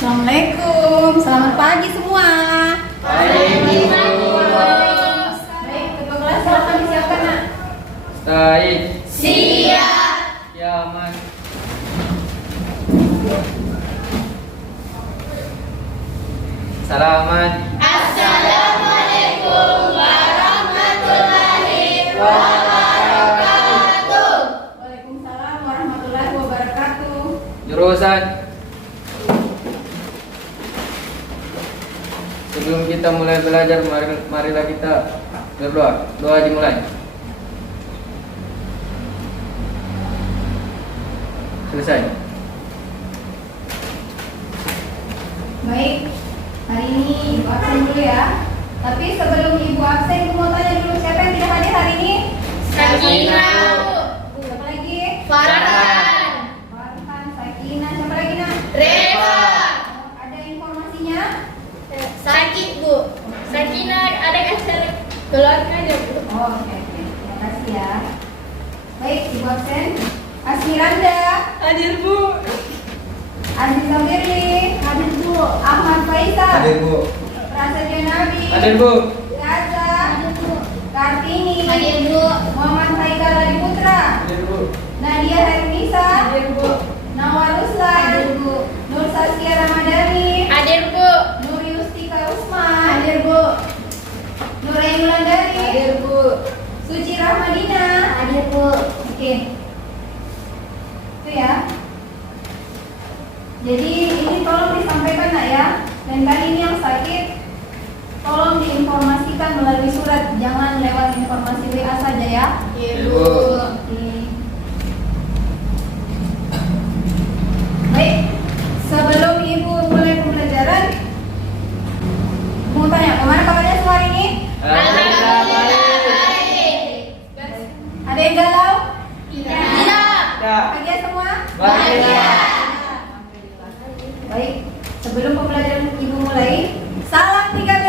Assalamualaikum, selamat pagi semua. Waalaikumsalam. Baik, ketua kelas silakan disiapkan nak. Baik. Siap. Ya, Mas. Selamat. Assalamualaikum warahmatullahi wabarakatuh. Waalaikumsalam warahmatullahi wabarakatuh. Jurusan. Sebelum kita mulai belajar, marilah kita berdoa. Doa dimulai. Selesai. Baik, hari ini Ibu absen dulu ya. Tapi sebelum Ibu absen, Ibu mau tanya dulu siapa yang tidak hadir hari ini? Sakinah. Siapa lagi? Farhan. Farhan, Sakinah, siapa lagi nak? Reva. Ada informasinya? Sakit Bu. Sakinah ada acara keluarga ada Bu. Oh, oke. Terima kasih ya. Baik, Ibu absen. Asmiranda, Hadir Bu. Aziza Firly, hadir Bu. Ahmad Faisal, Hadir Bu. Prasetya Nabi, Hadir, Bu. Gaza, hadir Bu. Kartini, Hadir Bu. Muhammad Haikal Adi Putra, Hadir, Bu. Nadia Hermisa, hadir Bu. Nawar Ruslan, hadir Bu. Nur Saskia Ramadhani, Hadir Bu. Nur Yustika Usman, hadir Bu. Nur Wulandari, hadir Bu. Suci Rahmadina, hadir Bu. Oke. Itu ya. Jadi ini tolong disampaikan nak ya. Dan kali ini yang sakit tolong diinformasikan melalui surat, jangan lewat informasi WA saja ya. Iya Bu. Oke. Baik, sebelum Ibu mulai pembelajaran, mau tanya kemana kabarnya semua hari ini? Alhamdulillah baik. Ada yang galau? Tidak. Bahagia semua? Bahagia. Baik, sebelum pembelajaran Ibu mulai, salam 3B.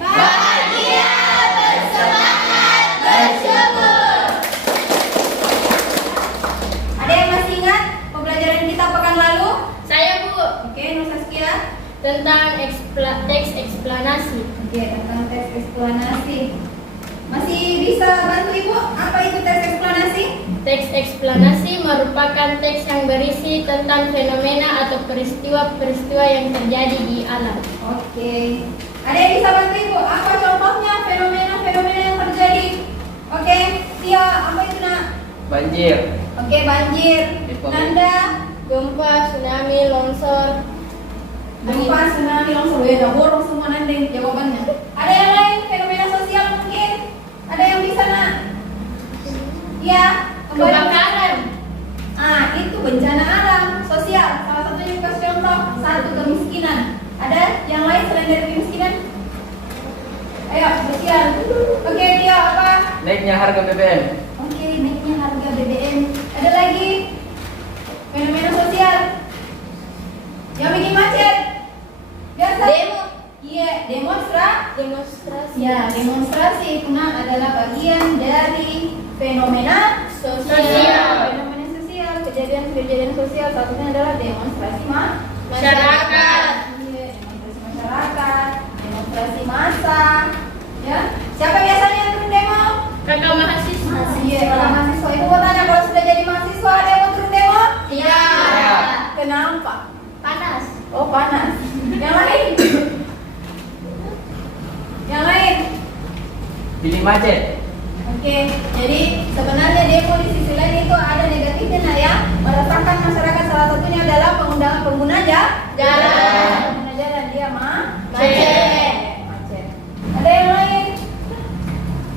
Bahagia, bersemangat, bersyukur. Ada yang masih ingat pembelajaran kita pekan lalu? Saya Bu Oke, Nur Saskia. tentang teks eksplanasi. Oke, tentang teks eksplanasi. Masih bisa bantu Ibu? Apa itu teks eksplanasi? Teks eksplanasi merupakan teks yang berisi tentang fenomena atau peristiwa-peristiwa yang terjadi di alam. Oke. Ada yang bisa bantu Ibu? Apa contohnya fenomena-fenomena yang terjadi? Oke, Tia, apa itu nak? Banjir. Oke, banjir. Nanda, Gempa, tsunami, longsor. gempa, tsunami, longsor. Ya, borong semua nanti jawabannya. Ada yang lain? Fenomena sosial mungkin? Ada yang bisa nak? Ya, kembali. Kebakaran. Ah, itu bencana alam, sosial. Salah satunya kasih contoh, satu kemiskinan. Ada yang lain selain dari kemiskinan? Ayo, sosial. Oke, dia apa? Naiknya harga BBM. Oke, naiknya harga BBM. Ada lagi fenomena sosial yang bikin macet. Biasa. Demo. Iya, Demonstrasi. Ya, demonstrasi itu nah adalah bagian dari fenomena Sosial. Fenomena sosial, kejadian-kejadian sosial. Satunya adalah demonstrasi Masyarakat. Iya, demonstrasi masyarakat, demonstrasi massa. Ya, siapa biasanya yang turun demo? Kakak mahasiswa. Iya, kalau mahasiswa. Ibu mau tanya, kalau sudah jadi mahasiswa ada yang mau turun demo? Iya. Kenapa? Panas. Oh, panas. Yang lain? Yang lain? Pilih macet. Oke, jadi sebenarnya demo di sisi lain itu ada negatifnya nah ya. Meresahkan masyarakat, salah satunya adalah pengguna Jalan. Pengguna jalan dia Macet. Macet. Ada yang lain?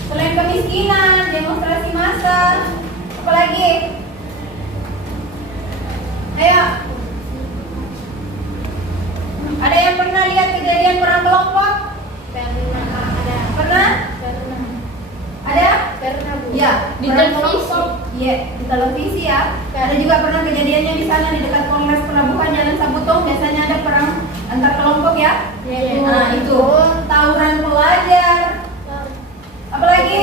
Selain kemiskinan, demonstrasi massa, apa lagi? Ayo. Ada yang pernah lihat kejadian perang kelompok? Pernah? Ada? Pernah Bu. Ya, Di perang televisi. kelompok. Iya, di televisi ya. Ada juga pernah kejadiannya di sana di dekat Polres Pelabuhan Jalan Sabutong. Biasanya ada perang antar kelompok ya. Iya. Nah, itu tawuran pelajar. Apalagi?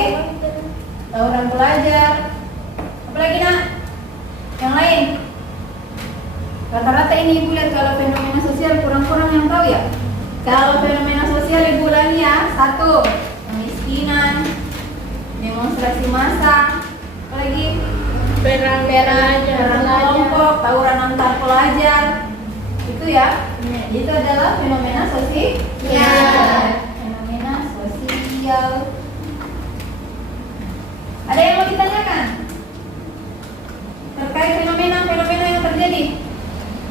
Tawuran pelajar. Apalagi nak? Yang lain? Rata-rata ini ibu lihat kalau fenomena sosial kurang-kurang yang tahu ya. Kalau fenomena sosial ibu ulangi ya. 1. Kemiskinan, demonstrasi massa, apalagi Perang kelompok, tawuran antar pelajar. Itu ya. Itu adalah fenomena sosial. Fenomena sosial. Ada yang mau ditanyakan terkait fenomena yang terjadi?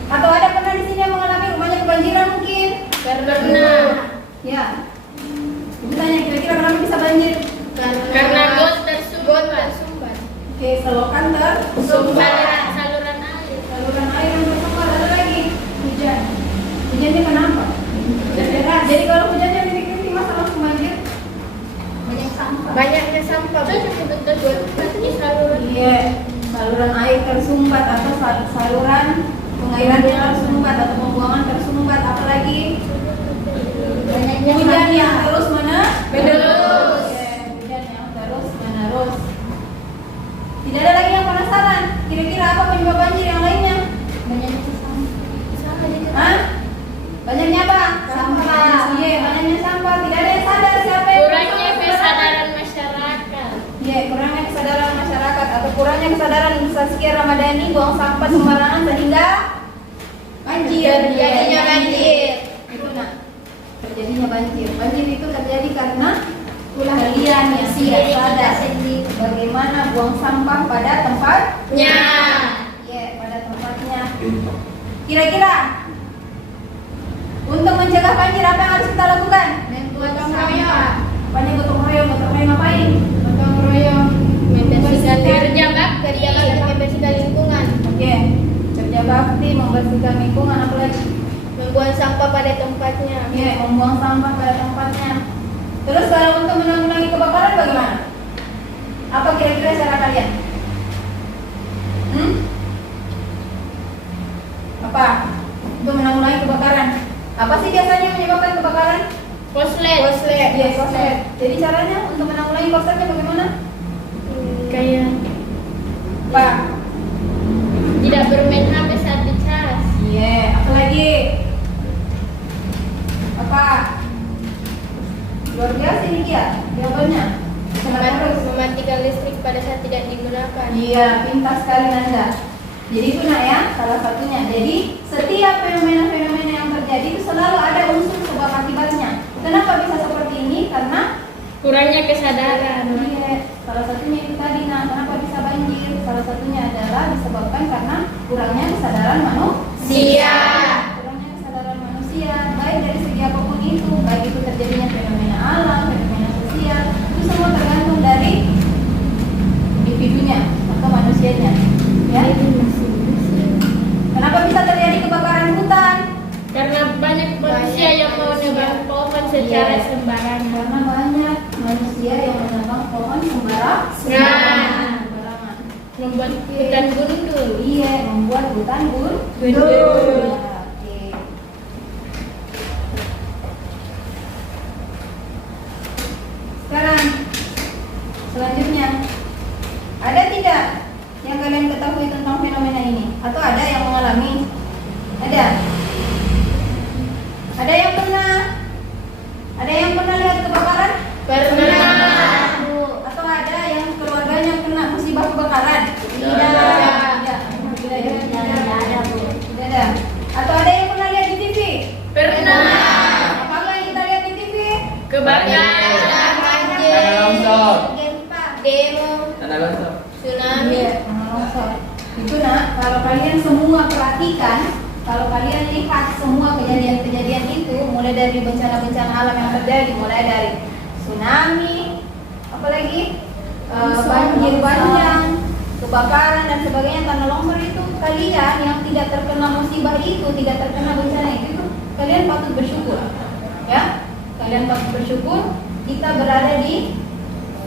Atau ada pernah di sini yang mengalami rumahnya kebanjiran mungkin? Pernah. Ya. Ibu tanya kira-kira kenapa bisa banjir? Karena got tersumbat. Oke, selokan tersumbat. Saluran air. Saluran air yang tersumbat. Ada lagi hujan. Hujannya kenapa? Hujan deras. Jadi kalau hujannya dikit-dikit masa langsung banjir? Banyak sampah. Banyaknya sampah. Betul. Berarti saluran. Iya. Saluran air tersumbat atau saluran pengairan yang tersumbat atau pembuangan tersumbat. Apalagi hujan yang terus menerus. Hujan yang terus menerus. Tidak ada lagi yang penasaran. Kira-kira apa penyebab banjir yang lainnya? Banyaknya sampah. Banyaknya apa? Sampah. Iya, banyaknya sampah. Tidak ada yang sadar siapa yang Kurangnya kesadaran masyarakat. Iya, kurangnya kesadaran masyarakat atau kurangnya kesadaran Saskia Ramadhani buang sampah sembarangan sehingga banjir. Terjadinya banjir. Itu nah, terjadinya banjir. Banjir itu terjadi karena kalian yang tidak sadar bagaimana buang sampah pada tempatnya. Iya, pada tempatnya. Kira-kira untuk mencegah banjir apa yang harus kita lakukan? Gotong royong. Banyak gotong royong ngapain? Gotong royong. Membersihkan kerja bakti. Membersihkan lingkungan. Oke, kerja bakti, membersihkan lingkungan, apa lagi? Membuang sampah pada tempatnya. Iya, membuang sampah pada tempatnya. Terus kalau untuk menanggulangi kebakaran bagaimana? Apa kira-kira cara kalian? Apa? Untuk menanggulangi kebakaran. Apa sih biasanya yang menyebabkan kebakaran? Koslet. Iya, koslet. Jadi caranya untuk menanggulangi kosletnya bagaimana? Kayak Apa? tidak bermain HP saat dicas. Iya, apa lagi? Apa? Luar biasa ini dia jawabannya. Harus Mematikan listrik pada saat tidak digunakan. Iya, pintar sekali Nanda. Jadi itu nak ya, salah satunya. Jadi setiap fenomena-fenomena yang terjadi itu selalu ada unsur sebab akibatnya. Kenapa bisa seperti ini? Karena Kurangnya kesadaran. iya, salah satunya itu tadi. Nah, kenapa bisa banjir? Salah satunya adalah disebabkan karena kurangnya kesadaran manusia. Kurangnya kesadaran manusia, baik dari segi apapun itu, baik itu terjadinya fenomena alam, fenomena sosial, itu semua tergantung dari individunya atau manusianya. Ya. Kenapa bisa terjadi kebakaran hutan? Karena banyak manusia yang mau nebang pohon secara sembarangan. Karena banyak manusia yang menebang pohon sembarangan. Membuat hutan gundul. Iya, membuat hutan gundul. Oke. Sekarang selanjutnya, ada tidak yang kalian ketahui tentang fenomena ini? Atau ada yang mengalami? Ada? Ada yang pernah? Ada yang pernah lihat kebakaran? Pernah. Atau ada yang keluarganya kena musibah kebakaran? Tidak. Tidak ada. Atau ada yang pernah lihat di TV? Pernah. Apa yang kita lihat di TV? Kebakaran, Tanah longsor. Gempa. demo, Tanah longsor. tsunami. Tanah longsor. Itu nak, kalau kalian semua perhatikan, kalau kalian lihat semua kejadian-kejadian itu, mulai dari bencana-bencana alam yang terjadi, mulai dari tsunami, apalagi banjir bandang, kebakaran dan sebagainya, tanah longsor itu, kalian yang tidak terkena musibah itu, tidak terkena bencana itu, kalian patut bersyukur, ya, kalian patut bersyukur. Kita berada di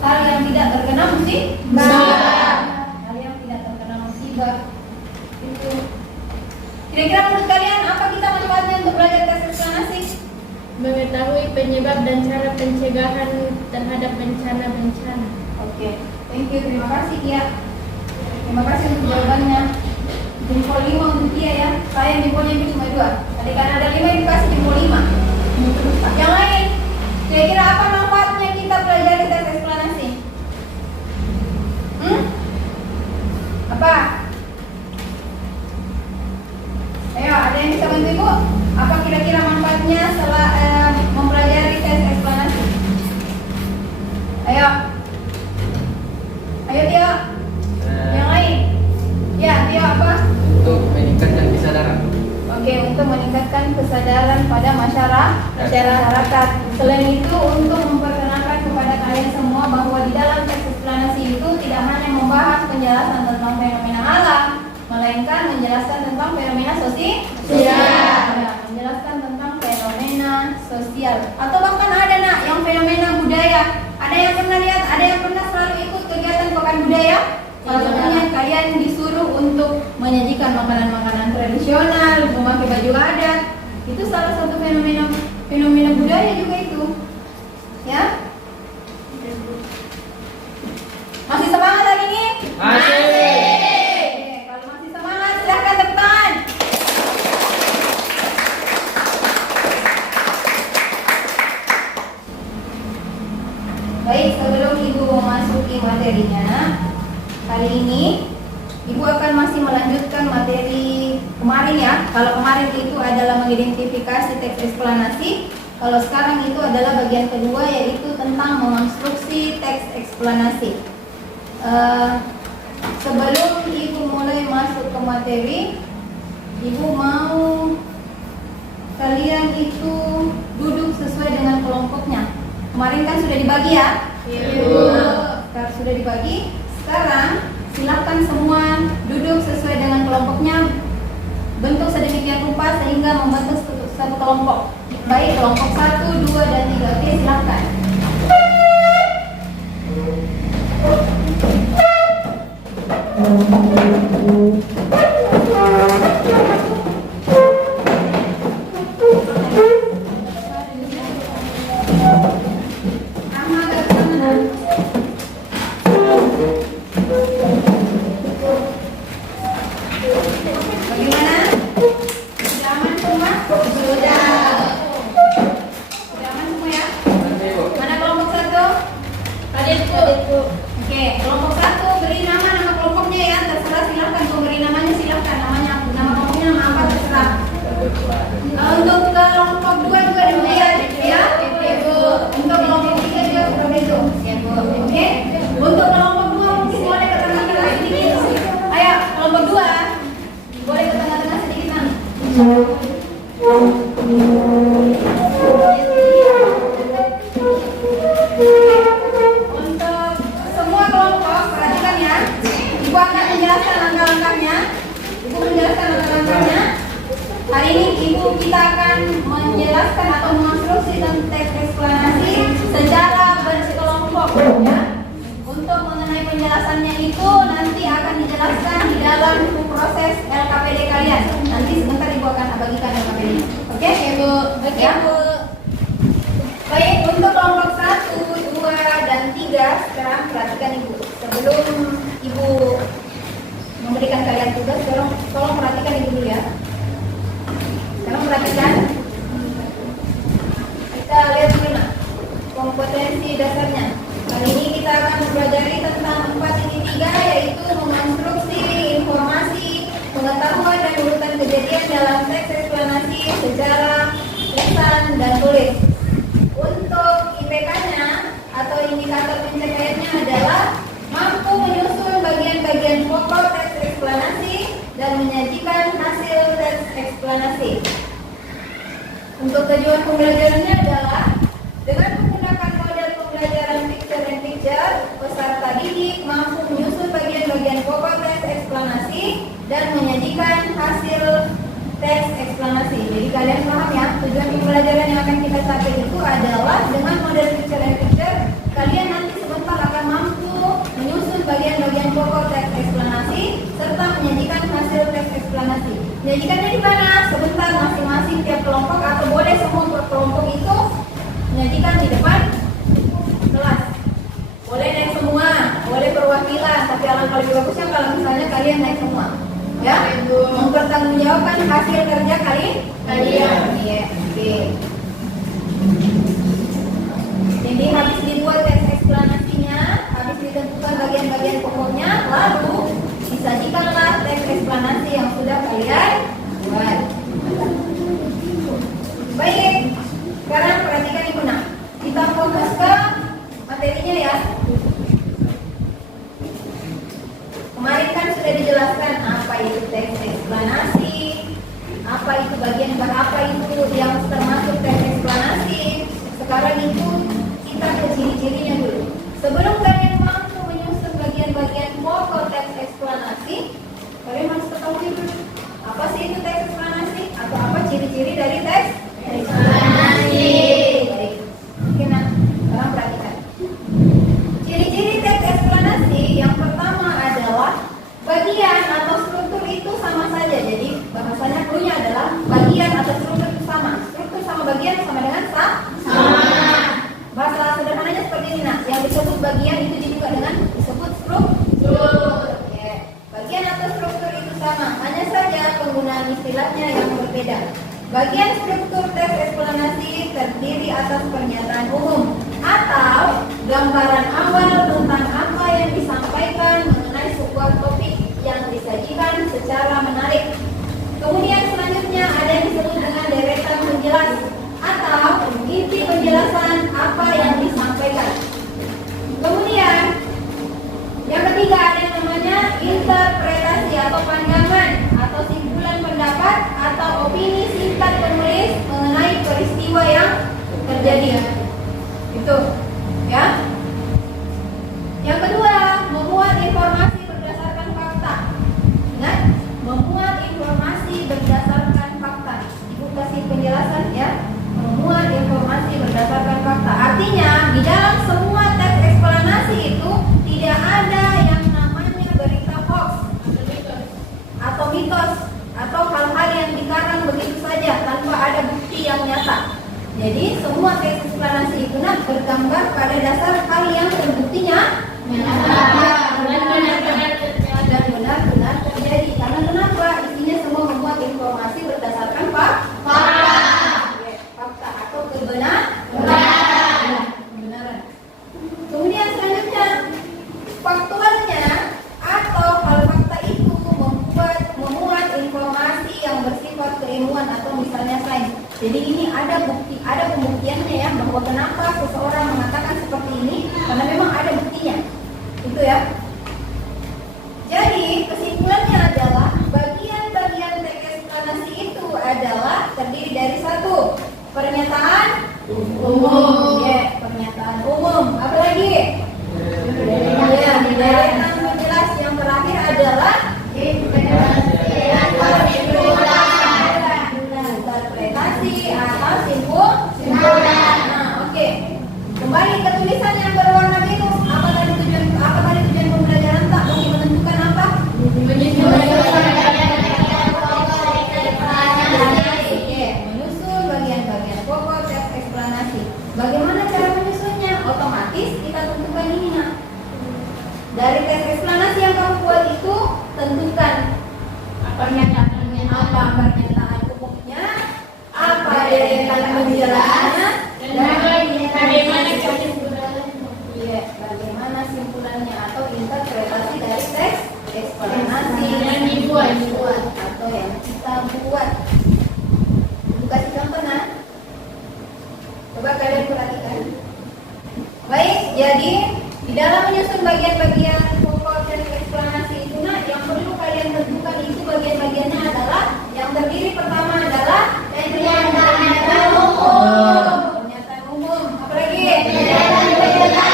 hal yang tidak terkena musibah. Hal yang tidak terkena musibah itu. Kira-kira menurut kalian apa kita manfaatnya untuk belajar tes eksplanasi? Mengetahui penyebab dan cara pencegahan terhadap bencana-bencana. Oke, thank you, terima kasih Kia. Terima kasih untuk jawabannya. Jempol 5 untuk dia ya. Saya jempolnya itu cuma 2. Tadi kan ada 5 yang dikasih jempol 5. Yang lain, kira-kira apa manfaatnya kita pelajari teks eksplanasi? Apa? Ayo, ada yang bisa bantu Ibu? Apa kira-kira manfaatnya setelah mempelajari teks eksplanasi? Ayo. Ayo Tio. Yang lain? Ya, Tio apa? Untuk meningkatkan kesadaran. Oke, untuk meningkatkan kesadaran pada masyarakat. Selain itu, untuk memperkenalkan kepada kalian semua bahwa di dalam teks eksplanasi itu tidak hanya membahas penjelasan tentang fenomena alam, melainkan menjelaskan tentang fenomena sosial. Ya, menjelaskan tentang fenomena sosial. Atau bahkan ada nak yang fenomena budaya. Ada yang pernah lihat? Ada yang pernah selalu ikut kegiatan pekan budaya? Salah satunya kalian disuruh untuk menyajikan makanan-makanan tradisional, memakai baju adat. Itu salah satu fenomena budaya juga itu. Ya? Masih semangat hari ini? Masih. Oke, kalau masih semangat silahkan tepuk tangan. Baik, sebelum Ibu memasuki materinya, kali ini Ibu akan masih melanjutkan materi kemarin ya. Kalau kemarin itu adalah mengidentifikasi teks eksplanasi, kalau sekarang itu adalah bagian kedua yaitu tentang mengonstruksi teks eksplanasi. Sebelum Ibu mulai masuk ke materi, Ibu mau kalian itu duduk sesuai dengan kelompoknya. Kemarin kan sudah dibagi ya? Sekarang sudah dibagi. Sekarang silakan semua duduk sesuai dengan kelompoknya, bentuk sedemikian rupa sehingga membentuk satu kelompok. Baik, kelompok 1, 2, dan 3. Oke, silakan. Ahmad, agak sana. Bagaimana? Sudah aman semua? Sudah. Sudah aman semua ya? Mana kelompok 1? Adikku. Oke, kelompok 1 beri nama kelompoknya ya. Terserah, silahkan memberi namanya, silahkan. Nama kelompoknya nama apa terserah. Untuk kelompok 2 juga demikian ya. Untuk kelompok 3 juga seperti itu. Oke. Untuk kelompok 2 mungkin boleh ke tengah-tengah sedikit. Ayo, kelompok 2 boleh ke tengah-tengah sedikit nanti. Untuk semua kelompok perhatikan ya. Ibu akan menjelaskan langkah-langkahnya. Hari ini kita akan menjelaskan atau mengonstruksi tentang teks eksplanasi secara berkelompok ya. Untuk mengenai penjelasannya itu nanti akan dijelaskan di dalam proses LKPD kalian. Nanti sebentar Ibu akan bagikan LKPD. Oke, Ibu. Oke, Bu. Baik, untuk kelompok 1, 2, dan 3 sekarang perhatikan Ibu. Sebelum Ibu memberikan kalian tugas, tolong perhatikan Ibu dulu ya. Sekarang perhatikan. Kita lihat dulu nah, kompetensi dasarnya. Kali ini kita akan mempelajari tentang 4.3 yaitu mengonstruksi informasi, pengetahuan dan urutan kejadian dalam teks eksplanasi secara lisan dan tulis. Untuk IPK-nya atau indikator pencapaiannya adalah mampu menyusun bagian-bagian pokok teks eksplanasi dan menyajikan hasil teks eksplanasi. Untuk tujuan pembelajarannya adalah dengan menggunakan model pembelajaran picture-in-picture, peserta didik mampu menyusun bagian-bagian pokok teks eksplanasi dan menyajikan hasil teks eksplanasi. Jadi kalian paham ya, tujuan pembelajaran yang akan kita capai itu adalah dengan model picture-in-picture, kalian nanti sebentar akan mampu menyusun bagian-bagian pokok teks eksplanasi serta menyajikan hasil teks eksplanasi. Menyajikannya di mana? Sebentar, masing-masing tiap kelompok atau boleh semua kelompok itu menyajikan di depan kelas. Boleh naik semua, boleh perwakilan, tapi alangkah lebih bagusnya kalau misalnya kalian naik semua. Ya, mempertanggungjawabkan hasil kerja kalian. Iya, oke. Jadi habis dibuat teks eksplanasinya, habis ditentukan bagian-bagian pokoknya, lalu disajikanlah teks eksplanasi yang sudah kalian buat. Baik, sekarang perhatikan ibu nak. Kita fokus ke materinya ya. Kemarin kan sudah dijelaskan apa itu teks eksplanasi, apa itu bagian apa itu yang termasuk teks eksplanasi. Sekarang itu kita ke ciri-cirinya dulu. Sebelum kalian mampu menyusun bagian-bagian pokok teks eksplanasi, kalian harus ketahui dulu apa sih itu teks eksplanasi atau apa ciri-ciri dari teks eksplanasi. Oke, nah sekarang perhatikan. Ciri-ciri teks eksplanasi yang pertama adalah bagian atau struktur itu sama saja. Jadi bahasanya clue-nya adalah bagian atau struktur itu sama. Struktur sama bagian sama dengan sama. Bahasa sederhananya seperti ini nak. Yang disebut bagian itu juga dengan disebut struktur. Ya. Bagian atau struktur itu sama. Hanya saja penggunaan istilahnya yang berbeda. Bagian struktur teks eksplanasi terdiri atas pernyataan umum atau gambaran awal tentang apa yang disampaikan mengenai sebuah topik yang disajikan secara menarik. Kemudian selanjutnya ada yang disebut dengan deretan penjelas atau inti penjelasan apa yang disampaikan. Kemudian yang ketiga ada yang namanya interpretasi atau pandangan atau simpulan pendapat atau opini singkat penulis mengenai peristiwa yang terjadi. Itu ya. Yang kedua, memuat informasi berdasarkan fakta. Ingat, memuat informasi berdasarkan fakta. Ibu kasih penjelasan ya. Memuat informasi berdasarkan fakta. Artinya, di dalam semua teks eksplanasi itu tidak ada yang namanya berita hoax atau mitos atau hal-hal yang dikarang begitu saja tanpa ada bukti yang nyata. Jadi semua teks eksplanasi itu nak bergambar pada dasar hal yang terbuktinya nyata dan benar-benar terjadi. Karena kenapa? Isinya semua memuat informasi berdasarkan fakta atau kebenaran. Kemudian selanjutnya faktualnya atau hal fakta itu memuat informasi yang bersifat keilmuan atau misalnya sains. Jadi ini ada bukti, ada pembuktiannya ya bahwa kenapa seseorang mengatakan seperti ini karena memang ada buktinya. Itu ya. Jadi kesimpulannya adalah bagian-bagian teks eksplanasi itu adalah terdiri dari satu pernyataan umum, ya, pernyataan umum. Apa lagi? Ya, deretan penjelas. Yang terakhir adalah interpretasi atau simpulan. Nah, oke. Kembali ke tulisan yang berwarna biru. Apa tadi tujuan pembelajaran tak untuk menentukan apa? Menyusun bagian-bagian pokok teks eksplanasi. Bagaimana cara menyusunnya? Otomatis kita tentukan ini nak. Dari teks eksplanasi yang kamu buat itu tentukan pernyataannya apa, pernyataan umumnya, apa deretan penjelasannya, dan bagaimana kesimpulannya. Iya, bagaimana simpulannya atau interpretasi dari teks eksplanasi yang dibuat atau yang kita buat. Kasih contoh nah. Coba kalian perhatikan. Baik, jadi di dalam menyusun bagian-bagian pokok dan eksplanasi itu nah, yang perlu kalian tentukan itu bagian-bagiannya adalah yang terdiri pertama adalah pernyataan umum. Pernyataan umum. Apa lagi? Pernyataan penjelas.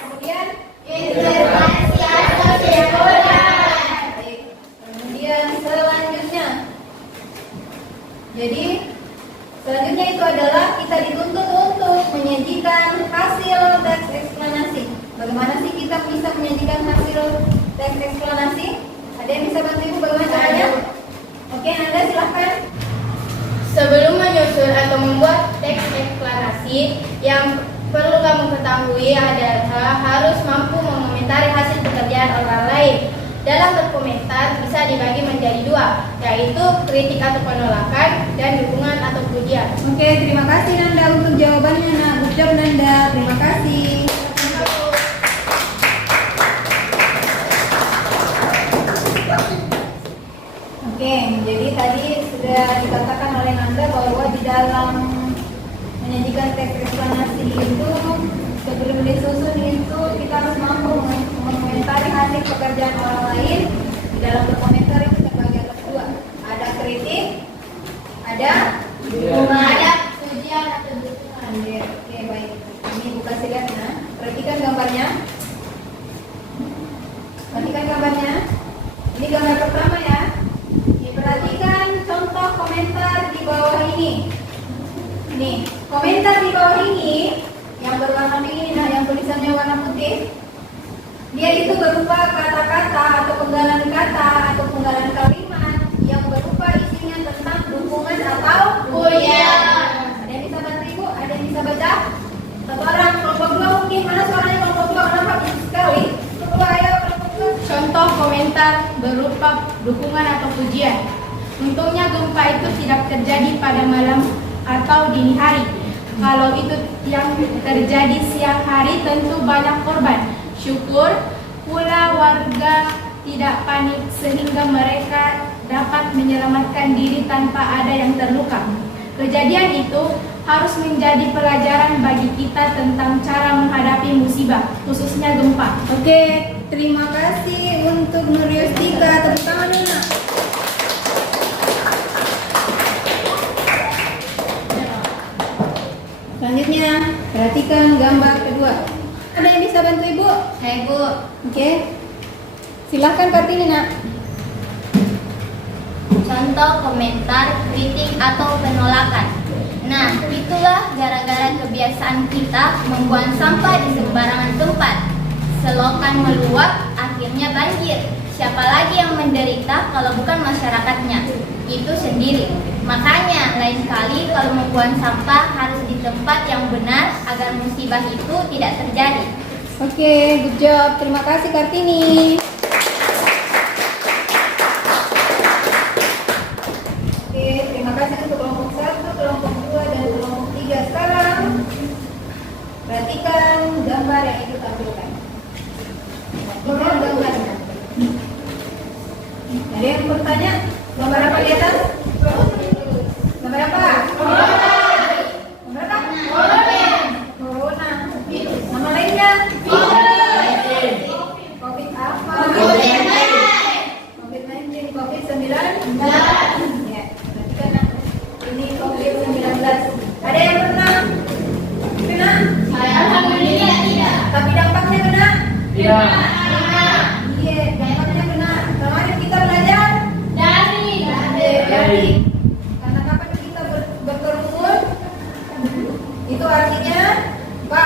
Kemudian interpretasi atau simpulan. Baik. Kemudian selanjutnya. Jadi selanjutnya itu adalah kita dituntut untuk menyajikan hasil teks eksplanasi. Bagaimana sih kita bisa menyajikan hasil teks eksplanasi? Ada yang bisa bantu ibu bagaimana caranya? Oke, Anda silahkan. Sebelum menyusun atau membuat teks eksplanasi, yang perlu kamu ketahui adalah harus mampu mengomentari hasil pekerjaan orang lain. Dalam berkomentar bisa dibagi menjadi dua, yaitu kritik atau penolakan dan dukungan atau pujian. Oke, terima kasih Nanda untuk jawabannya. Nah, good job Nanda. Terima kasih. Oke, jadi tadi sudah dikatakan oleh Nanda bahwa di dalam menyajikan teks eksplanasi itu sebelum disusun itu kita harus mampu mengomentari hasil pekerjaan orang lain. Di dalam berkomentar itu terbagi atas dua, ada kritik, ada dukungan, Ada pujian atau dukungan. Oke, baik. Ini buka siletnya. Perhatikan gambarnya. Perhatikan gambarnya. Ini gambar pertama ya. Diperhatikan contoh komentar di bawah ini. Nih, komentar di bawah ini yang berwarna ini, nah yang tulisannya warna putih. Dia itu berupa kata-kata atau penggalan kata atau penggalan kalimat yang berupa isinya tentang dukungan atau Pujian. Ada yang bisa bantu Ibu? Ada yang bisa baca? Satu orang, kelompok dua mungkin. Mana suaranya kelompok dua? Kenapa banyak sekali? Kelompok ayo, kelompok dua. Contoh komentar berupa dukungan atau pujian. Untungnya gempa itu tidak terjadi pada malam atau dini hari. Kalau itu yang terjadi siang hari tentu banyak korban. Syukur pula warga tidak panik sehingga mereka dapat menyelamatkan diri tanpa ada yang terluka. Kejadian itu harus menjadi pelajaran bagi kita tentang cara menghadapi musibah, khususnya gempa. Oke, terima kasih untuk Nuryustika. Tepuk tangan dulu, Nak. Selanjutnya, perhatikan gambar kedua. Ada yang bisa bantu Ibu? Saya Bu. Oke. Silakan Kartini, Nak. Contoh komentar kritik atau penolakan. Nah, itulah gara-gara kebiasaan kita membuang sampah di sembarangan tempat. Selokan meluap, akhirnya banjir. Siapa lagi yang menderita kalau bukan masyarakatnya? Itu sendiri. Makanya, lain kali kalau membuang sampah harus di tempat yang benar agar musibah itu tidak terjadi. Oke, good job. Terima kasih Kartini. Oke, terima kasih untuk kelompok 1, kelompok 2, dan kelompok 3. Sekarang perhatikan gambar yang Ibu tampilkan. Perhatikan gambarnya. Ada yang bertanya? Gambar apa di atas? Gambar apa? Gambar apa? Corona. Nama lainnya? Covid apa? COVID-19. COVID-19. Ya, perhatikan Nak. Ini COVID-19. Ada yang pernah kena? Alhamdulillah tidak. Tapi dampaknya kena? Tidak. Iya, dampaknya kena. Kemarin kita belajar dari. Karena kapan kita berkerumun? Itu artinya apa?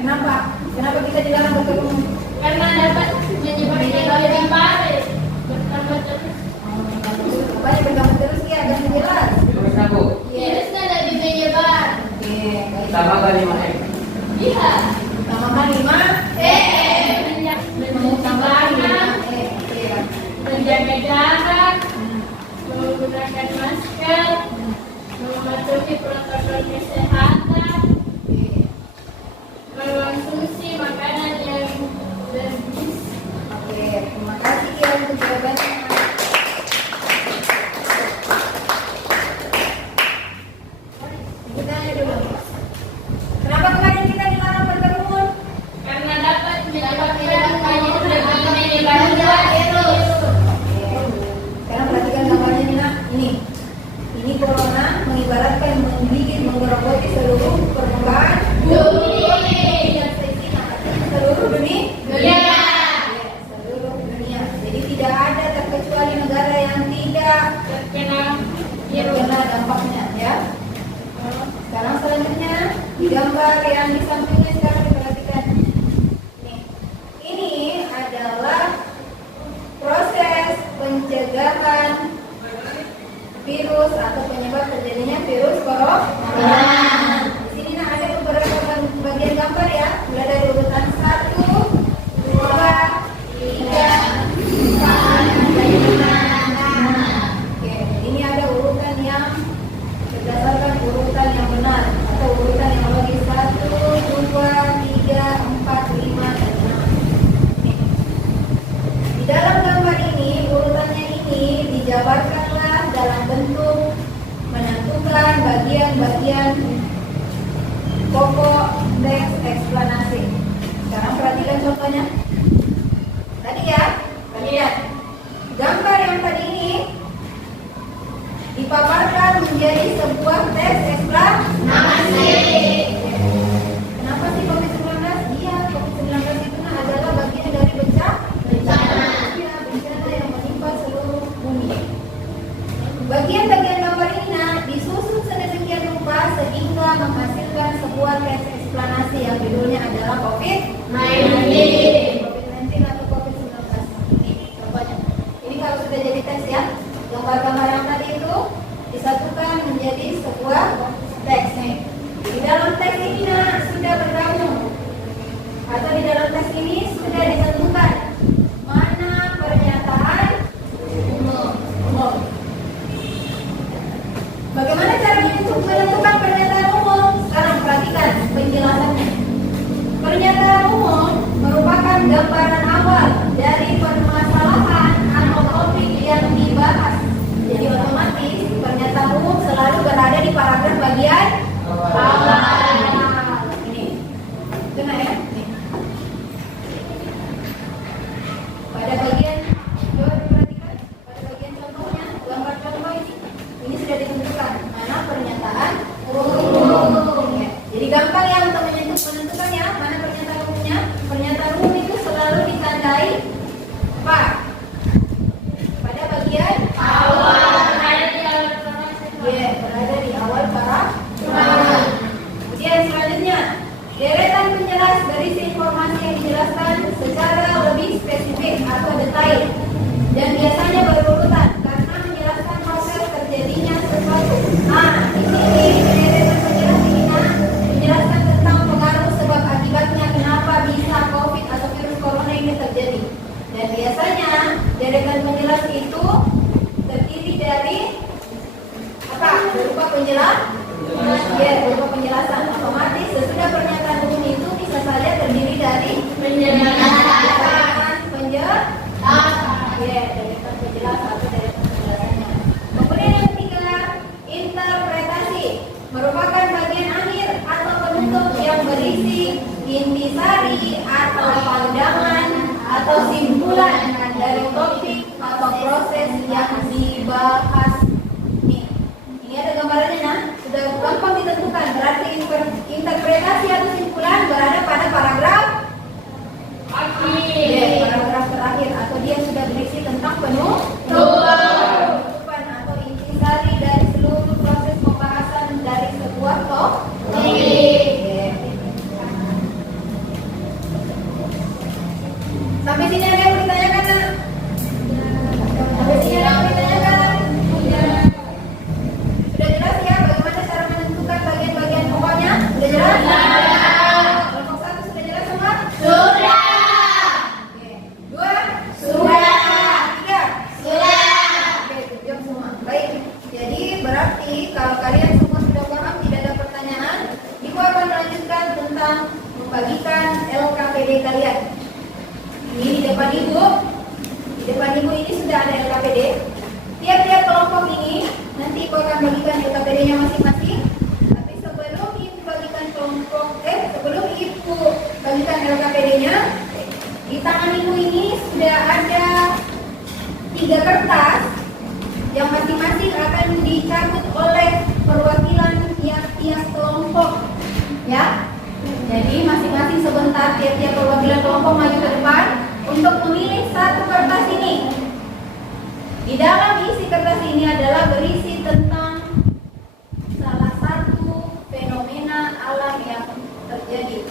Kenapa? Kenapa kita dilarang berkerumun? Karena dapat menyebabkan lebih parah. Banyak bergabung terus ya, agar jelas. Terus aku. Virusnya lebih menyebar. Oke, baik. Sama kali mana? Bisa. Tambahkan 5. Mengutamakan Oke. menjaga jarak, menggunakan masker, mematuhi protokol kesehatan, mengonsumsi makanan yang bergizi. Oke, terima kasih ya untuk jawabannya. Kita tanya dulu. Kenapa kemarin kita dilarang berkerumun? Karena dapat menyebabkan banyak lebih menyebarkan virus. Sekarang perhatikan gambarnya nih Nak. Ini corona mengibaratkan menggigit, menggerogoti seluruh permukaan bumi dan seluruh dunia. Ya. Seluruh dunia. Jadi tidak ada terkecuali negara yang tidak Terkena terkena dampaknya ya. Sekarang selanjutnya di gambar yang di sampingnya sekarang diperhatikan. Ini adalah proses pencegahan virus atau penyebab terjadinya virus corona. Di sini nah, ada beberapa bagian gambar ya, mulai dari urutan 1, 2, 3, gambar-gambar yang tadi itu disatukan menjadi sebuah teks nih. Di dalam teks ini sudah bergabung atau di dalam teks ini sudah ditentukan mana pernyataan umum. Bagaimana cara menentukan pernyataan umum? Sekarang perhatikan penjelasannya. Pernyataan umum merupakan gambaran awal dari permasalahan atau topik yang dibahas. Jadi otomatis pernyataan umum selalu berada di paragraf bagian awal. Ini, dengar ya. Nih. Pada bagian, coba diperhatikan. Pada bagian contohnya, gambar contoh ini sudah ditentukan mana pernyataan umum. Ya. Jadi gampang ya untuk menentukannya mana pernyataan umumnya. Pernyataan umum itu selalu ditandai apa? Pada bagian awal. Ya, berada di awal paragraf. Kemudian selanjutnya, deretan penjelas berisi informasi yang dijelaskan secara lebih spesifik atau detail dan biasanya berurutan karena menjelaskan proses terjadinya sesuatu. Di sini deretan penjelas ini menjelaskan tentang pengaruh sebab akibatnya kenapa bisa COVID atau virus corona ini terjadi. Dan biasanya deretan penjelas itu terdiri dari apa? Berupa penjelasan. Ya, berupa penjelasan. Otomatis sesudah pernyataan umum itu bisa saja terdiri dari penjelasan, ya, deretan penjelasan atau deretan penjelasannya. Kemudian yang ketiga, interpretasi merupakan bagian akhir atau penutup yang berisi intisari atau pandangan atau simpulan dari topik atau proses yang dibahas. Nih, ini ada gambarannya nah, sudah gampang ditentukan. Berarti interpretasi atau simpulan berada pada paragraf akhir, paragraf terakhir, atau dia sudah berisi tentang penutupan atau intisari dari seluruh proses pembahasan dari sebuah topik. Sampai sini ada yang mau ditanyakan nak? Sampai sini ada yang mau ditanyakan? Sudah jelas ya bagaimana cara menentukan bagian-bagian pokoknya? Sudah jelas? Kelompok 1 sudah jelas semua? Sudah. Oke. 2? Sudah. 3? Sudah. Oke, jawab semua. Baik. Jadi berarti kalau kalian semua sudah paham, tidak ada pertanyaan, Ibu akan melanjutkan tentang membagikan LKPD kalian. Ini di depan ibu ini sudah ada LKPD. Tiap-tiap kelompok ini nanti ibu akan bagikan LKPD-nya masing-masing. Tapi sebelum ibu bagikan sebelum ibu bagikan LKPD-nya, di tangan ibu ini sudah ada 3 kertas yang masing-masing akan dicabut oleh perwakilan tiap-tiap kelompok, ya. Jadi masing-masing sebentar tiap-tiap perwakilan kelompok maju ke depan untuk memilih satu kertas ini. Di dalam isi kertas ini adalah berisi tentang salah satu fenomena alam yang terjadi.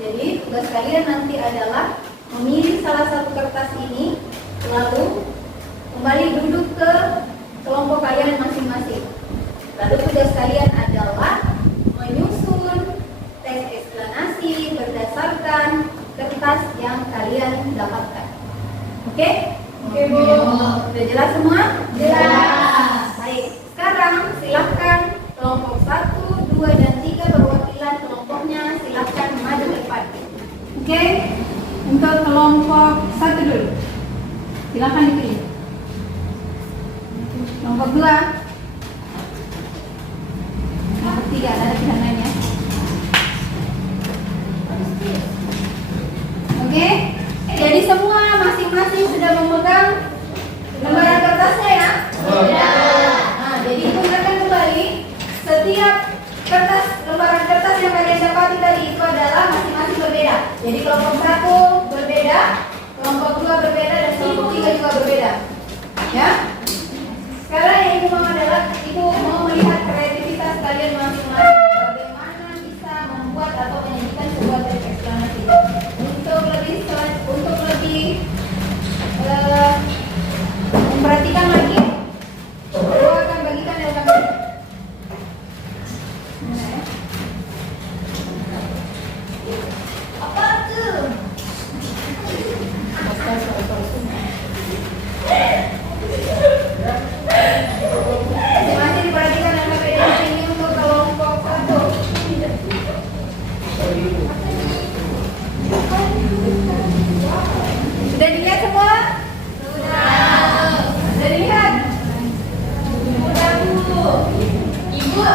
Jadi tugas kalian nanti adalah memilih salah satu kertas ini, lalu kembali duduk ke kelompok kalian masing-masing. Lalu tugas kalian adalah menyusun teks eksplanasi berdasarkan kertas yang kalian dapatkan. Oke? Oke, Bu. Sudah jelas semua? Jelas. Baik. Sekarang silahkan kelompok 1, 2, dan 3 perwakilan kelompoknya silahkan maju ke depan. Oke? Untuk kelompok 1 dulu. Silahkan dipilih. Kelompok 2. Kelompok 3 ada pilihan lainnya. Oke, jadi semua masing-masing sudah memegang lembaran kertasnya ya? Sudah. Nah, jadi gunakan kembali setiap lembaran kertas yang kalian dapati tadi itu adalah masing-masing berbeda. Jadi kelompok 1 berbeda, kelompok 2 berbeda, dan kelompok 3 juga berbeda. Ya? Sekarang yang ibu mau adalah ibu mau melihat kreativitas kalian masing-masing. Bagaimana bisa membuat atau menyajikan sebuah teks eksplanasi. Untuk lebih memperhatikan lagi, Sudah dilihat semua? Sudah dilihat? Sudah Bu. Ibu.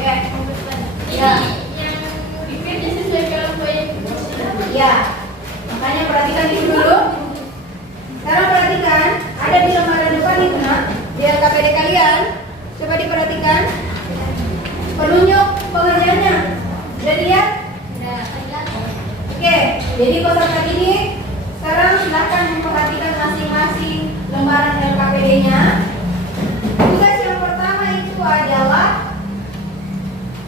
Ya. Ya. Ya. Makanya perhatikan itu dulu. Sekarang perhatikan, ada di lembaran depan itu nak, di LKPD kalian. Coba diperhatikan. Penunjuk pengerjaannya. Sudah dilihat? Oke, jadi peserta ini sekarang silahkan memperhatikan masing-masing lembaran LKPD-nya. Tugas yang pertama itu adalah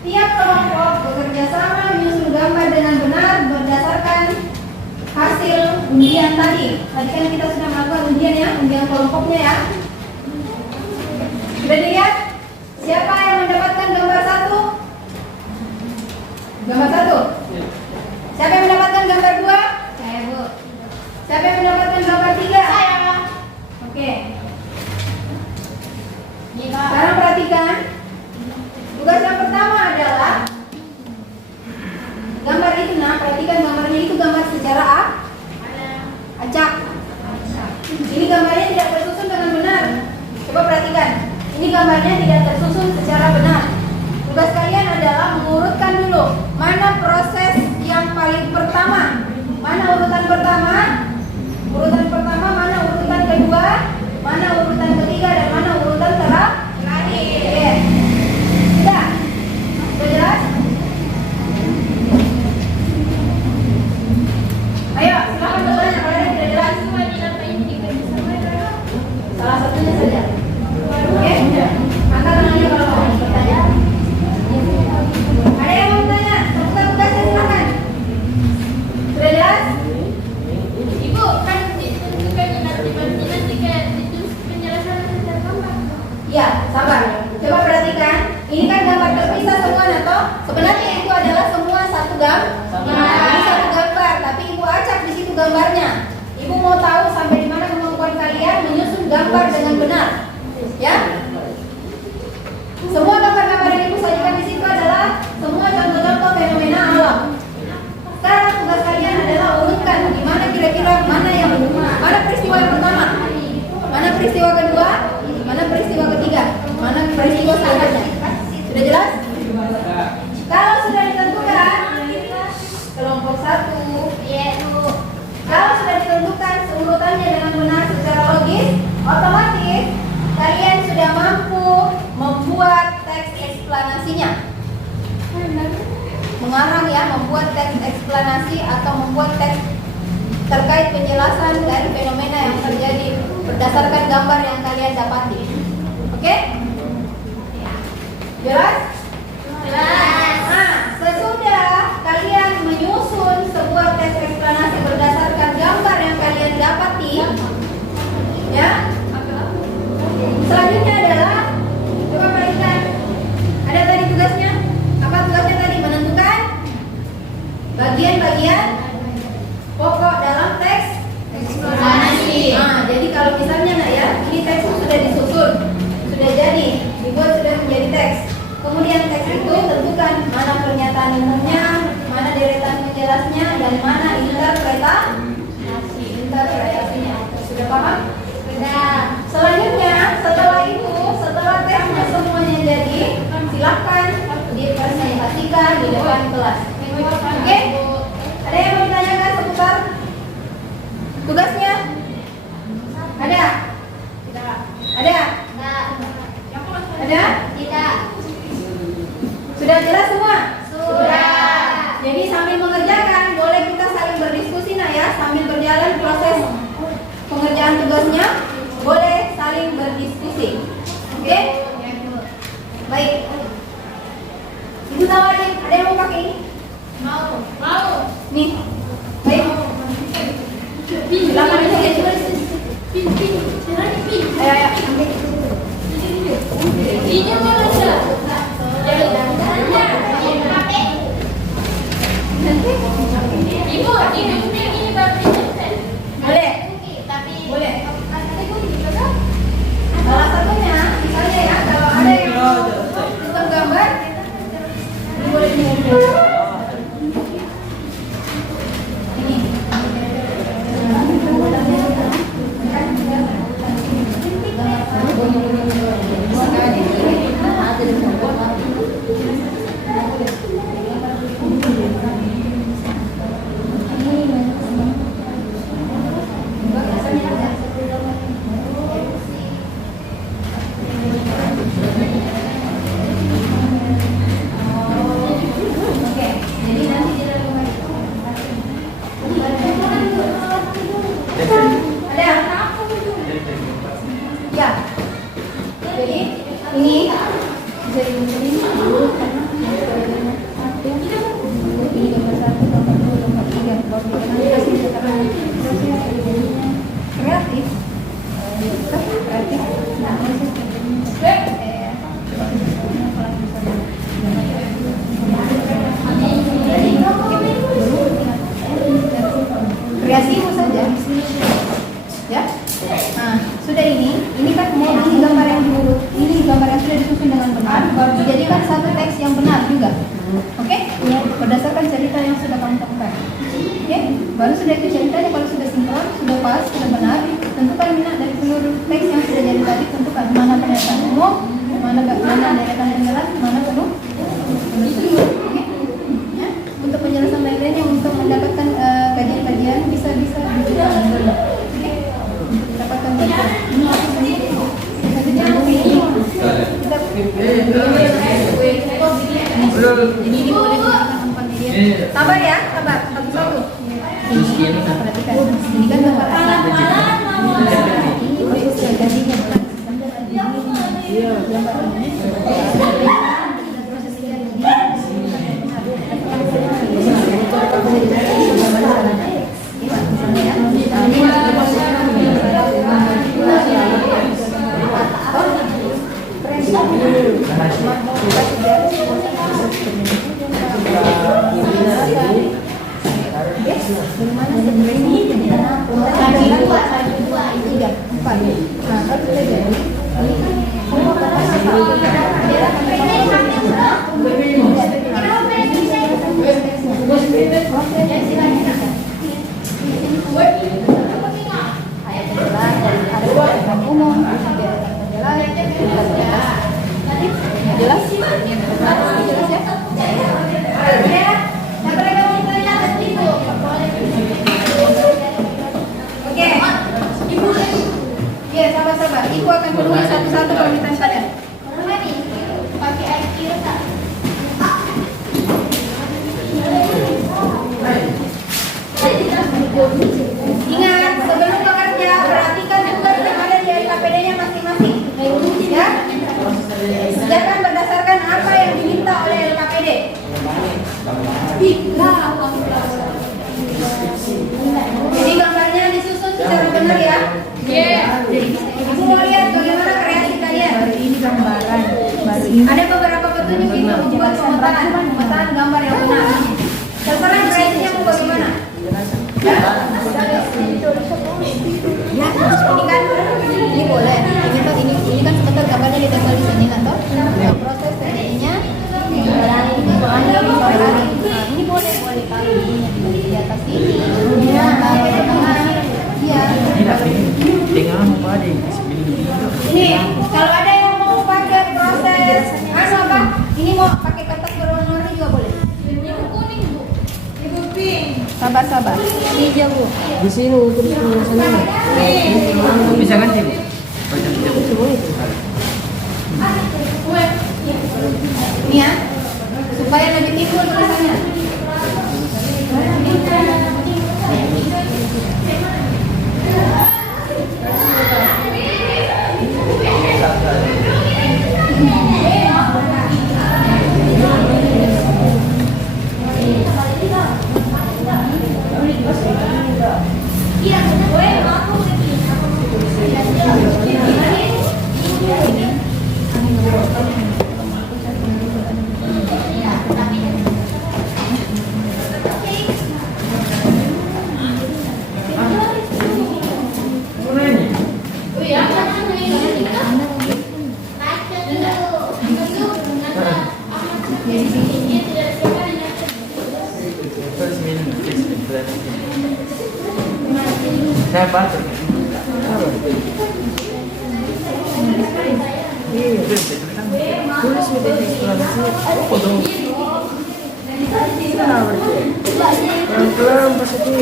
tiap kelompok bekerja sama menyusun gambar dengan benar berdasarkan hasil undian tadi. Tadi kan kita sudah melakukan undian ya, undian kelompoknya ya. Sudah dilihat? Siapa yang mendapatkan gambar 1? Gambar 1. Siapa yang mendapatkan gambar 2? Saya, Bu. Siapa yang mendapatkan gambar 3? Saya. Oke. Sekarang perhatikan. Tugas yang pertama adalah gambar itu, nah perhatikan gambarnya itu gambar secara acak. Ini gambarnya tidak tersusun dengan benar. Coba perhatikan. Ini gambarnya tidak tersusun secara benar. Tugas kalian adalah mengurutkan dulu mana proses yang paling pertama, mana urutan pertama, mana urutan kedua, mana urutan ketiga, dan mana urutan terakhir. Oke. Sudah? Sudah jelas? Ayo, silakan bertanya kalau ada yang tidak jelas. Salah satunya saja. Oke? Angkat tangannya kalau mau bertanya. Ada yang mau bertanya? Seputar tugasnya silakan. Sudah jelas? Ibu, kan ditunjukkan nanti kayak ditulis penjelasan tentang gambar. Ya, sabar. Coba perhatikan. Ini kan gambar terpisah semua, Nato. Sebenarnya itu adalah semua satu gambar. Satu gambar, tapi ibu acak di situ gambarnya. Ibu mau tahu sampai di mana kemampuan kalian menyusun gambar dengan benar. Ya? Semua gambar-gambar yang ibu sajikan di situ adalah semua contoh-contoh fenomena alam. Sekarang tugas kalian adalah urutkan di mana kira-kira mana peristiwa yang pertama, mana peristiwa kedua, mana peristiwa ketiga, mana peristiwa selanjutnya. Sudah jelas? Kalau sudah ditentukan kelompok 1, kalau sudah ditentukan urutannya dengan benar secara logis, otomatis kalian sudah mampu membuat teks eksplanasinya. Mengarang ya, membuat teks eksplanasi atau membuat teks terkait penjelasan dari fenomena yang terjadi berdasarkan gambar yang kalian dapati. Oke? Jelas? Jelas. Nah, sesudah kalian menyusun sebuah teks eksplanasi berdasarkan gambar yang kalian dapati, ya. Selanjutnya adalah coba perhatikan. Ada tadi tugasnya. Apa tugasnya tadi? Menentukan bagian-bagian pokok dalam teks eksplanasi. Nah, jadi kalau misalnya nak ya, ini teks sudah disusun, sudah jadi, dibuat sudah menjadi teks. Kemudian teks itu tentukan mana pernyataan umumnya, mana deretan penjelasnya, dan mana interpretasinya. Sudah paham? Sudah. Selanjutnya, setelah teksnya semuanya jadi, silahkan dipresentasikan di depan kelas. Oke? Ada yang mau ditanyakan seputar tugasnya? Ada? Tidak. Ada? Ada? Tidak. Sudah jelas semua? Sudah. Jadi sambil mengerjakan, boleh kita saling berdiskusi nak ya, sambil berjalan proses pengerjaan tugasnya, boleh saling berdiskusi. Oke? Baik. Ibu tahu ada yang mau pakai ini? Ada? Ya. Jadi ini jadi ini dulu karena satu, ini gambar satu, gambar dua, gambar tiga, gambar tiga. Nanti kasih keterangan proses jadinya kreatif. Kreatif. Nah, proses kreasimu saja, ya. Nah, sudah ini kan mau ini gambar yang dulu, ini gambar yang sudah disusun dengan benar, baru dijadikan satu teks yang benar juga, oke? Berdasarkan cerita yang sudah kamu temukan, oke? Baru sudah itu ceritanya kalau sudah sinkron, sudah pas, sudah benar, tentukan minat dari seluruh teks yang sudah jadi tadi, tentukan mana pernyataan umum, mana deretan penjelas, mana penuh seluruh, oke? Ya, untuk penjelasan lainnya untuk mendapatkan kajian-kajian bisa dibuka dulu. Dapatkan ini boleh menggunakan umpan media. Sabar ya, sabar. Satu-satu. Ini perhatikan. Ini kan gambar asal. Ini proses jadinya bukan gambar ini. Ibu akan penuhi satu-satu permintaan kalian. Pakai air kira tak? Ingat, sebelum bekerja, perhatikan tugas yang ada di LKPD-nya masing-masing. Ya? Kerjakan berdasarkan apa yang diminta oleh LKPD. Jadi gambarnya disusun secara benar ya? Aku mau lihat bagaimana kreasi kalian. Ini gambaran. Ada beberapa petunjuk ini membuat pemetaan gambar yang benar. Terserah kreasinya mau bagaimana. Ya, ini kan, ini boleh. Ini kan sebentar gambarnya ditempel di sini kan toh. Proses jadinya ini boleh taruh di atas ini. Taruh di tengah. Iya. Ini kalau ada yang mau pakai proses apa? Ini mau pakai kertas berwarna juga boleh. Ibu kuning bu, ibu pink. Sabar. Hijau bu. Di sini untuk tulisannya. Bisa ganti Bu? Ini ya, supaya lebih timbul tulisannya. Saya baca. Tulis media eksplanasi. Apa dong? Pelan-pelan pas itu.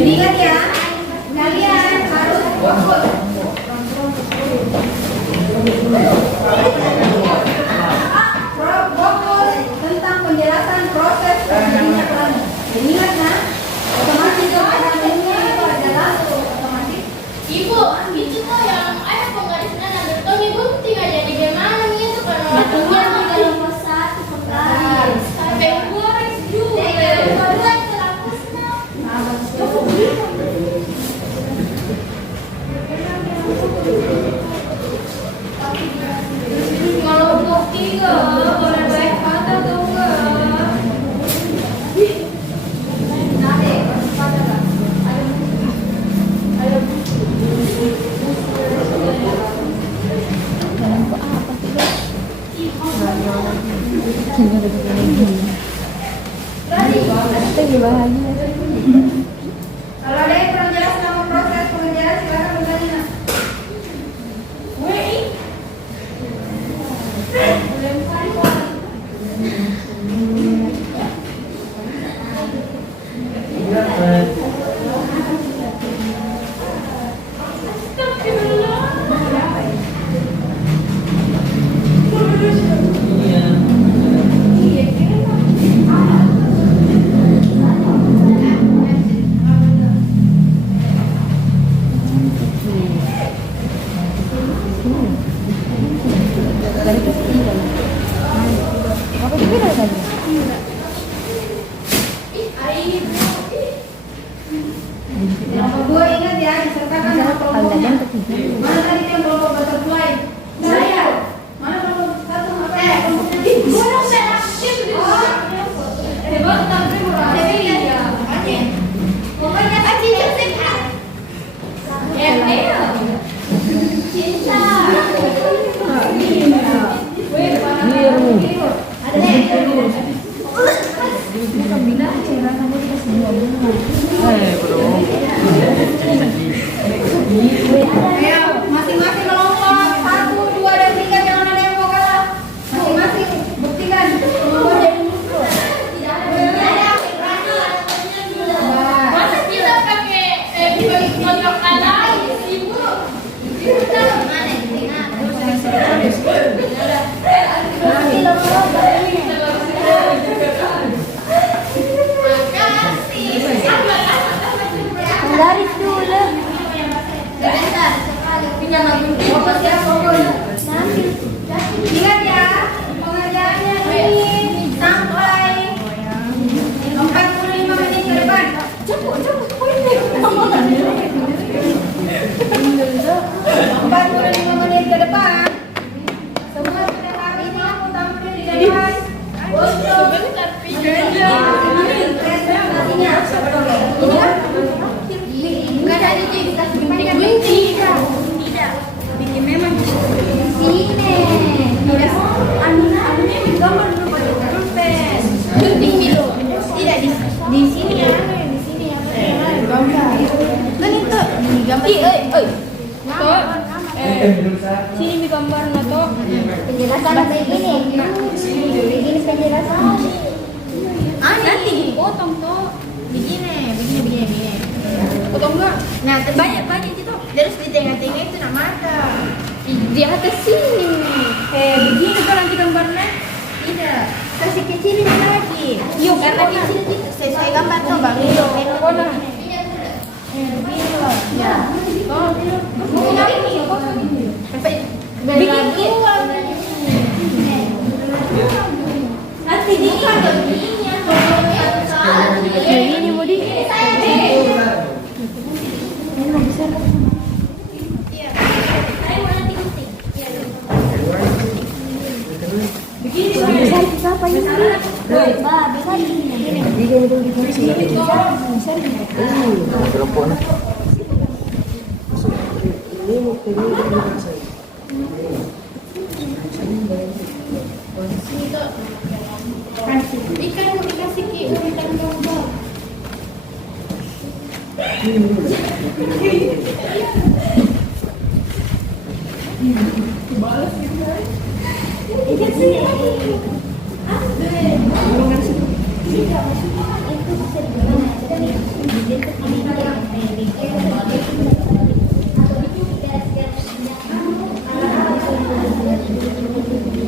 Jadi ingat ya, kalian harus fokus. Fokus tentang penjelasan proses terjadinya pelangi. Jadi ingat ya, otomatis ini itu adalah otomatis. Ibu, itu tuh yang ada penggarisnya nanti tuh ibu tinggal jadi gimana nih itu kan waktunya kelompok satu penggaris. Penggaris juga. Kedua itu lapusnya. Kelompok tiga boleh baik kata atau enggak? Nanti pada kan. Ayo. Kita gimana lagi? Kalau ada yang kurang jelas nama proses pengerjaan silakan bertanya. Apa itu beda tadi? Yang kedua ingat ya, disertakan dengan kelompoknya. Aldadan ketiga. Mana tadi yang kelompok butterfly? Saya. Mana kelompok satu apa ya? Kelompoknya. Hebat tapi murah. Pokoknya tadi cinta. Ayo, masing-masing kelompok 1, 2, dan 3 jangan ada yang mau kalah. Masing-masing buktikan. Kelompok jadi musuh. Masa kita pakai kontrol kalah ibu? Garis dulu. Fokus ya, fokus. Ingat ya, pengerjaannya ini sampai 45 menit ke depan. 45 menit ke depan. Semua sudah hari ini aku tampil di depan untuk presentasinya. Ini kan? Bukan ada di tidak. Bikin memang sini. Tidak. Anunya gambar dulu baru pulpen. Gunting dulu. Tidak di sini ya. Di sini ya. Gambar. Kan itu gambar. Sini gambar nato. Penjelasan begini. Begini penjelasan. Nanti dipotong tuh. Begini. Potong enggak? Nah, banyak itu. Terus di tengah-tengah itu nama ada. Di atas sini. Begini tuh nanti gambarnya. Tidak. Kasih kecilin lagi. Yuk, karena kecil itu sesuai gambar tuh Bang. Begini loh. Ya. Bikin dua. Nanti dia begini. Ini mau di. Siapa ini? Bisa. Kelompok nah. Ikan mau dikasih ki ikan gambar.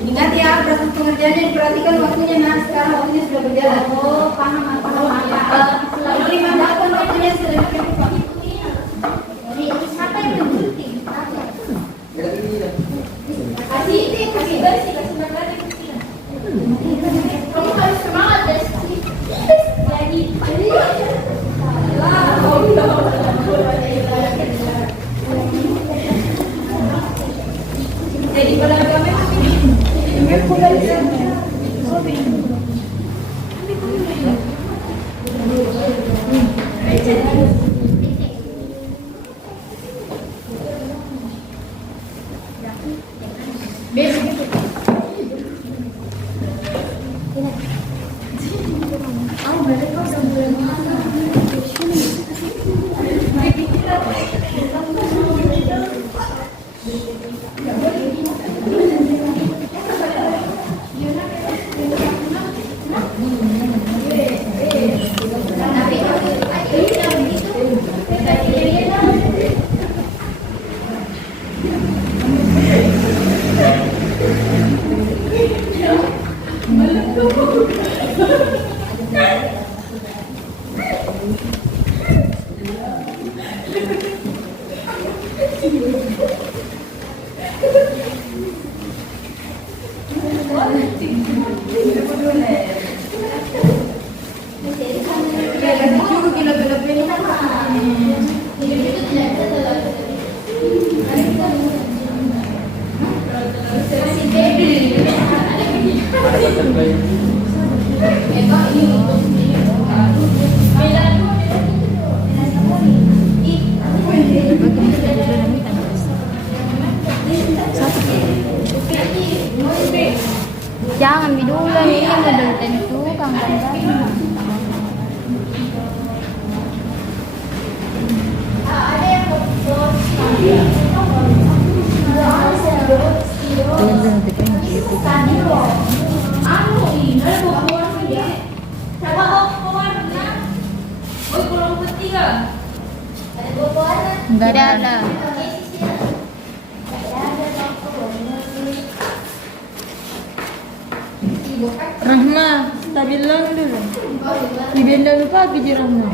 Ingat ya, proses pengerjaannya diperhatikan waktunya. Nah, sekarang waktunya sudah berjalan. Oh, paham. Lalu 5 tahun waktunya sudah berjalan. Siapa yang menjunting? Kasih bersih, kasih bersih. Kamu harus semangat bersih. Jadi pada kami Jangan bidulan ini belum tentu Kang Kandang. Enggak ada lah. Rahma, tabilan dulu. Di benda lupa biji Rahma.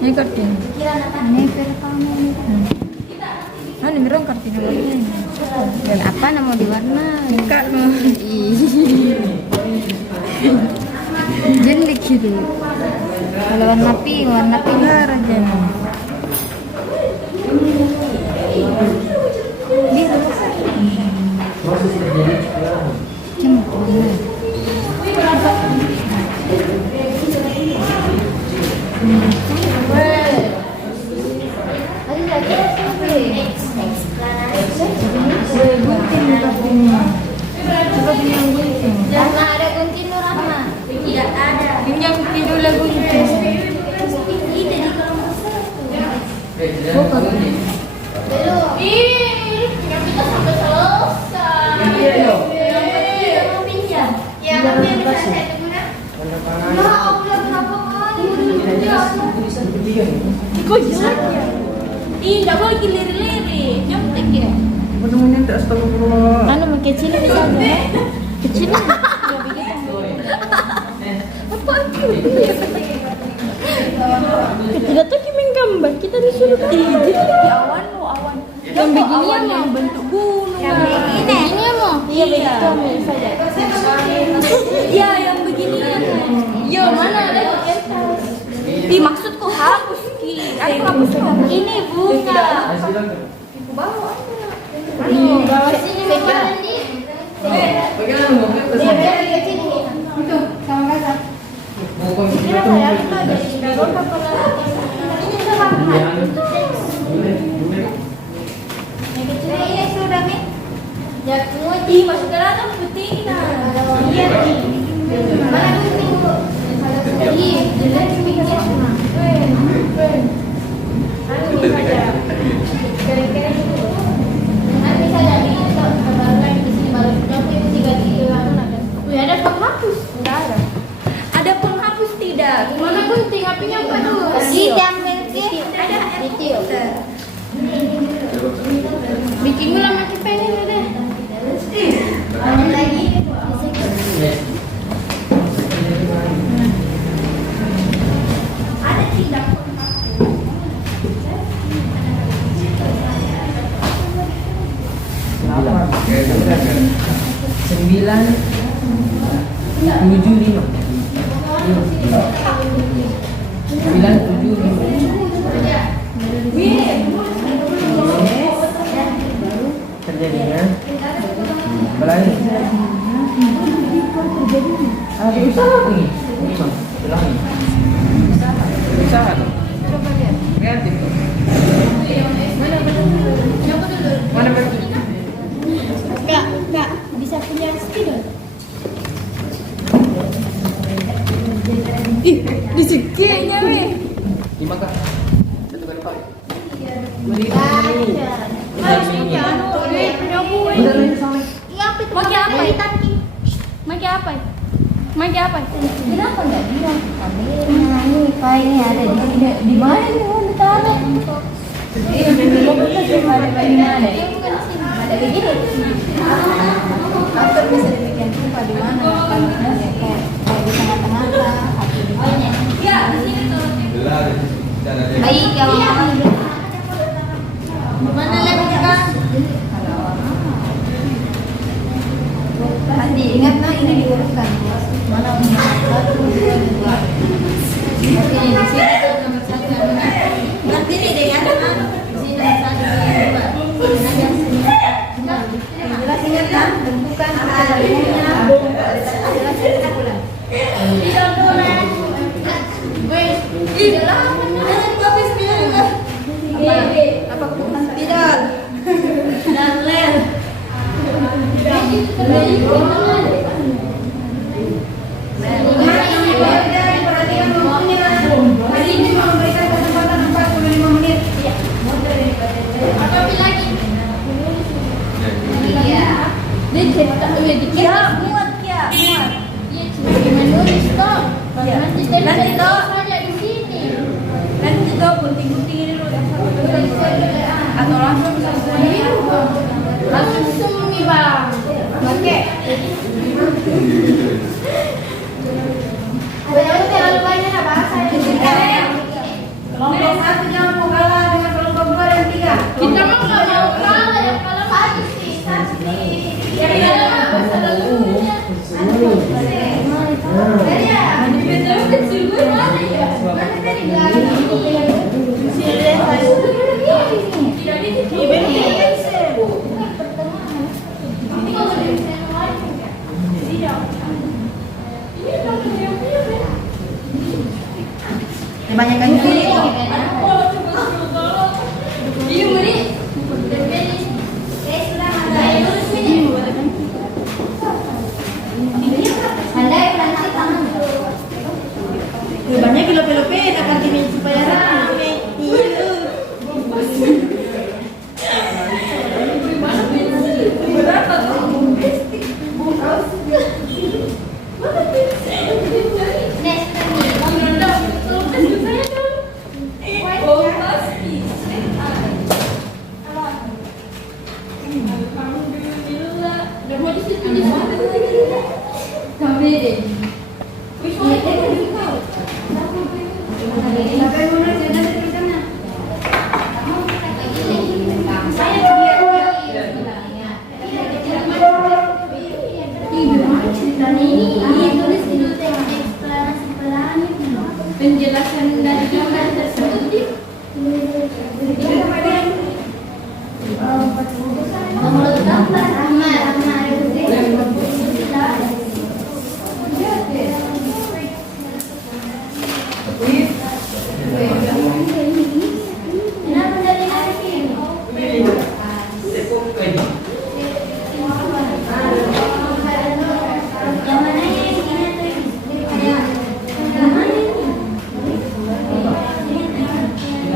Ini kartin. Ini pertama. Ini merong kartin lagi. Dan apa nama diwarna? Kak, Jendik gitu. Kalau warna pink Enggak aja. Rahma ada gunting lu Rahma? Tidak ada. Pinjam tidur lagu itu. Tidak boleh lirik-lirik, nyontek ya. Temen-temennya tak astagfirullah. Anu kecil bisa ada. Kecil. Kita tuh kirim gambar, kita disuruh tidur. Awan. Yang beginian yang bentuk gunung. Ini mau. Iya begitu saja. Iya, yang beginian. Yo mana ada kertas? Ih, maksudku hapus ki. Aku hapus. Ini bunga. Bawa sini mama. Bagaimana mau? Itu sama kata. pokoknya Kira saya itu jadi berapa pernah ini sama. Ini sudah nih. Ya nguji masuk ke dalam putih nah. Iya. Mana gunting bu? Iya, jelek mikir. Nanti saya jadi baru lagi di sini baru coba itu 3 hilang ada. Wih, ada penghapus. Enggak ada. Ada penghapus tidak? Mana gunting apinya apa dulu? Diambil sih. Ada Kecil. Bikin gula makin pengen udah. Lagi. ada tidak? Sembilan tujuh lima. 975. Terjadinya Belai. Ada usaha ini. Ulangi. Usaha tuh. Coba lihat. Kreatif tuh. Mana berarti? Kak, bisa punya spidol. Ih, disikirnya weh. 5 kah? Satu kali pak. Harusnya anu, punya gue. Pakai apa itu? Pakai apa? Pakai apa? Kenapa nggak bilang? Nah ini kainnya ada di mana nih? Oh ditaruh. Iya, ada di mana? Ada begini. Atau bisa dibikin lupa di mana? Kayak di tengah-tengah atau di mana? Ya, di sini tuh. Baik kawan-kawan. Mana lagi Kak? Pasti ingat nah ini diuruskan. Mana satu, dua. Ini di sini tuh nomor 1 namanya. Berdiri deh ada kan? Di sini nomor 1 2. Ini yang sini. Yang jelas ingat kan bentukan asalnya. Jelas ingat bulan. Tidak boleh. Wes, tidak benar habis bilang kan. Apa keputusan tidak? Dan ler. Perhatikan waktunya. Hari ini memberikan kesempatan 45 menit. Apa lagi? Iya. Dia cerita, dikit. Ya, muat ya, muat. Iya, cuma menulis toh. Iya. Nanti toh saja di sini. Nanti tuh gunting-gunting ini lu Atau langsung Langsung nih bang. Oke. Padahal terlalu banyak bahasa di sini. Kelompok 1 jangan mau kalah dengan kelompok 2 dan 3. Kita mah nggak mau kalah yang kalah satu sih. Ya bahasa lalunya. Iya.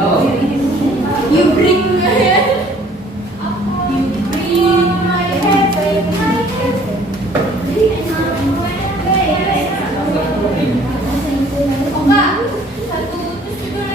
You bring my head. You bring my head. Oh enggak, satu terus juga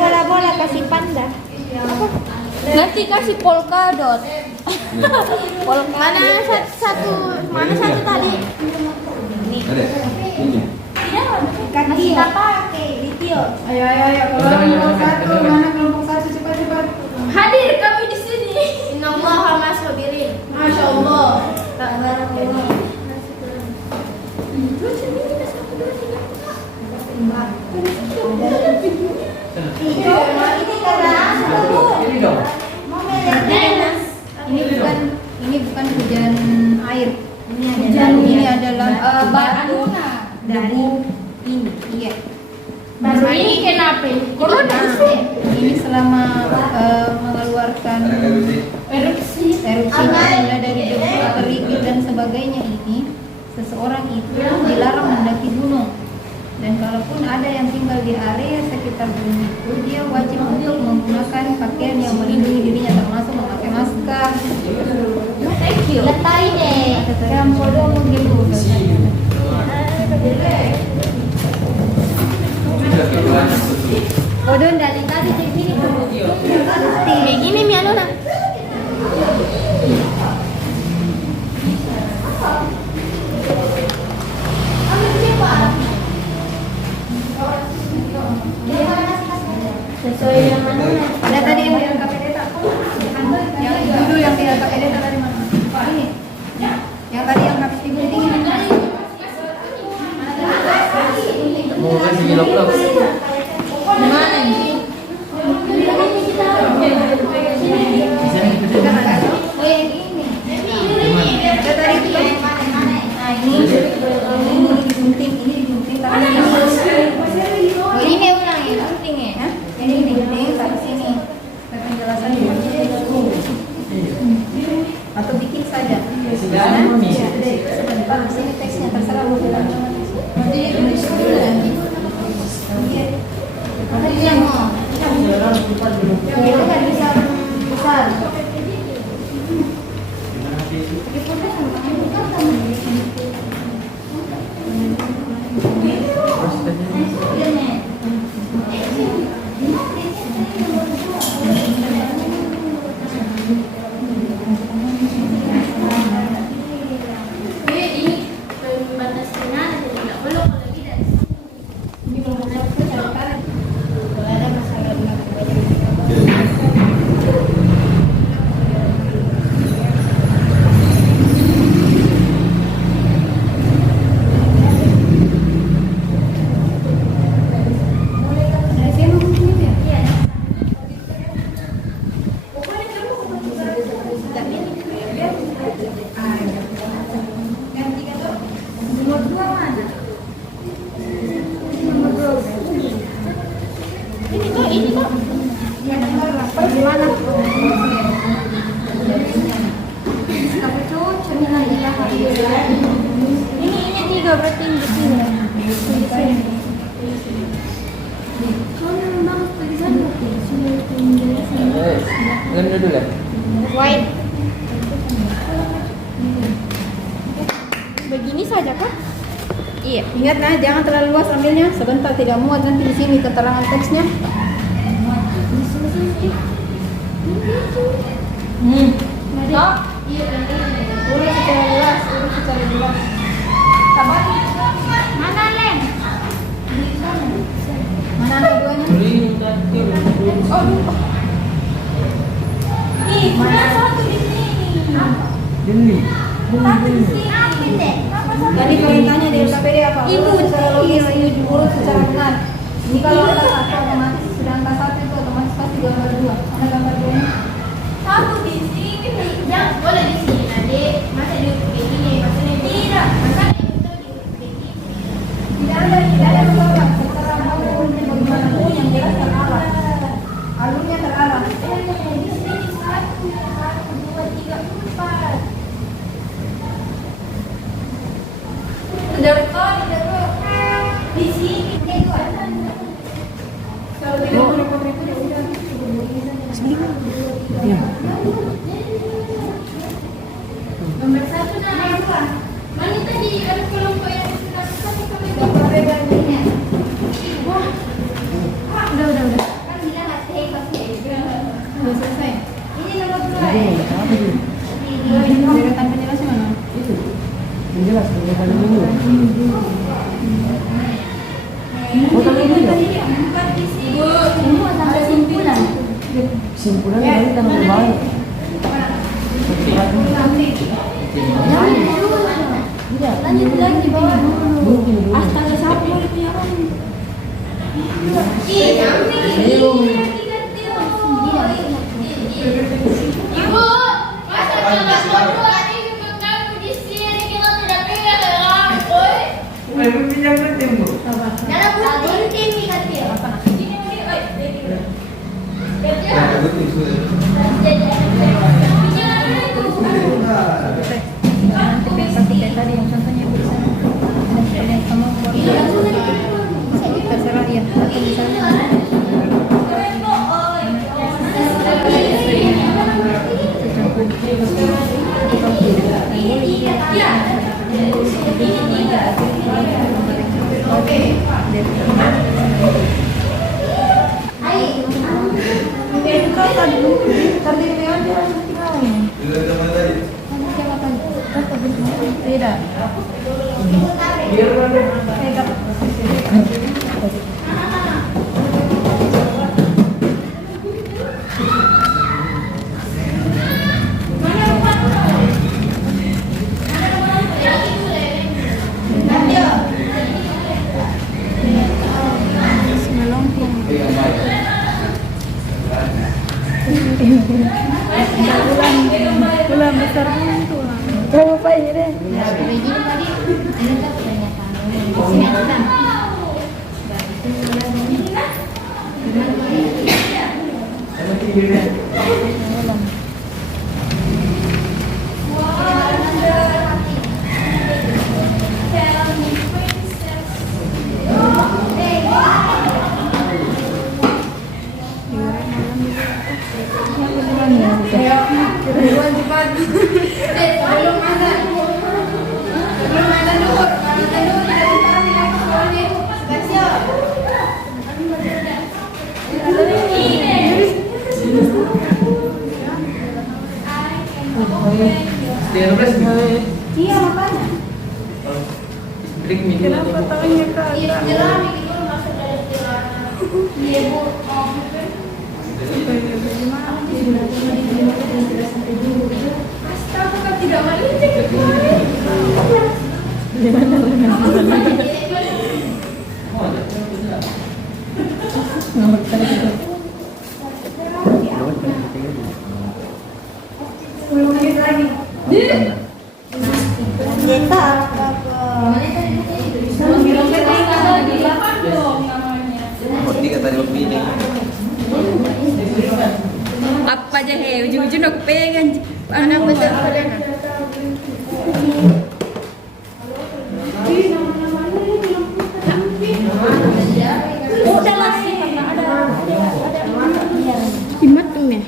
bola-bola kasih panda. Nanti kasih polkadot. Mana satu tadi? Ada. Ini. Kaki apa? Litio. Ayo. Kelompok satu, mana kelompok satu cepat. Hadir kami di sini. Innallaha ma'as-sabirin. Masya Allah. Ini dong. Ini bukan hujan air. Ini adalah batu dari ini. Iya. Baru ini kenapa? Corona sih. Ini selama mengeluarkan Erupsi. mulai dari debu, kerikil dan sebagainya ini, seseorang itu dilarang mendaki gunung. Dan kalaupun ada yang tinggal di area sekitar gunung itu, dia wajib untuk menggunakan pakaian yang melindungi dirinya, termasuk memakai masker. Thank you. Letai deh. Yang bodoh mungkin Bodoh dari tadi di sini tuh. Kayak gini mi anu nah. Sesuai yang mana? ada tadi yang bilang KPD tak? Yang dulu yang bilang KPD tak dari mana? Ini. Yang tadi yang habis tidur dingin. Mau kasih vlog. Mana nih? Oh yang ini. Ada tadi itu yang mana? Nah ini digunting, tapi Oh ini ulang ya, penting ya. Hah? Ini digunting tapi sini. Penjelasan atau bikin saja. Sebentar sini teksnya terserah mau bilang. Jadi tulis dulu nanti. Iya mau. Itu kan bisa besar. Ini kok. Gimana? Tapi tuh cerminan dia Ini 3 berarti yang kecil ya. Ngambil dulu ya. White. Begini saja kah? Iya, ingat nah, jangan terlalu luas ambilnya. Sebentar tidak muat nanti di sini keterangan teksnya. Toh? Urus secara jelas, urus secara jelas. Sabar. Mana lem? Mana angka duanya? Oh, lupa. Ih, mana satu di sini? Ini. Satu di sini. Jadi kalian tanya di LKPD apa? Urus secara logis, urus secara benar. Ini kalau ada satu otomatis sudah angka satu itu otomatis pasti gambar 2. Mana gambar 2 nya? Satu di sini. Jangan boleh di sini nanti. Masa di begini, maksudnya Tidak. masa itu di begini. Tidak ada masalah. Sementara mau bagaimana pun yang jelas terarah. Alurnya terarah. Di sini 1, 2, 3, 4. Di sini Kalau tidak mau repot-repot ya udah. Nomor 1 nah. Mana tadi ada kelompok yang sudah Gambar bedanya. Udah. kan bilang hati pasti. Udah selesai. Ini nomor 2. Deretan penjelasnya mana? Menjelas kalau pada minggu. Empat di sini. Semua sampai simpulan. Kesimpulan dari tanah berbahaya. Lanjut lagi bawah. Mungkin dulu. Astaga siapa itu yang Ih, jangan begini. Ibu, masa kelas 2 ini mengganggu di sini kita tidak pilih orang, boy. Memang pinjam penting bu. Dalam buku ini katanya. Nanti seperti kayak tadi yang contohnya bisa. Yang kamu terserah ya. Atau misalnya tidak. Bulan besar pun tulang. Berapa ini deh? Ya, begini tadi ini kan pernyataan sini kan. Iya makanya. Kenapa tangannya Istilah begitu masuk dari istilah. Iya bu. Astaga, kan tidak melincik kemarin. Nomor kali itu. 10 menit lagi. Kita Tiga tadi. tadi pilih. Apa aja ujung-ujung aku pegang. Anak besar kalian. Udah lah sih karena ada Himatum ya.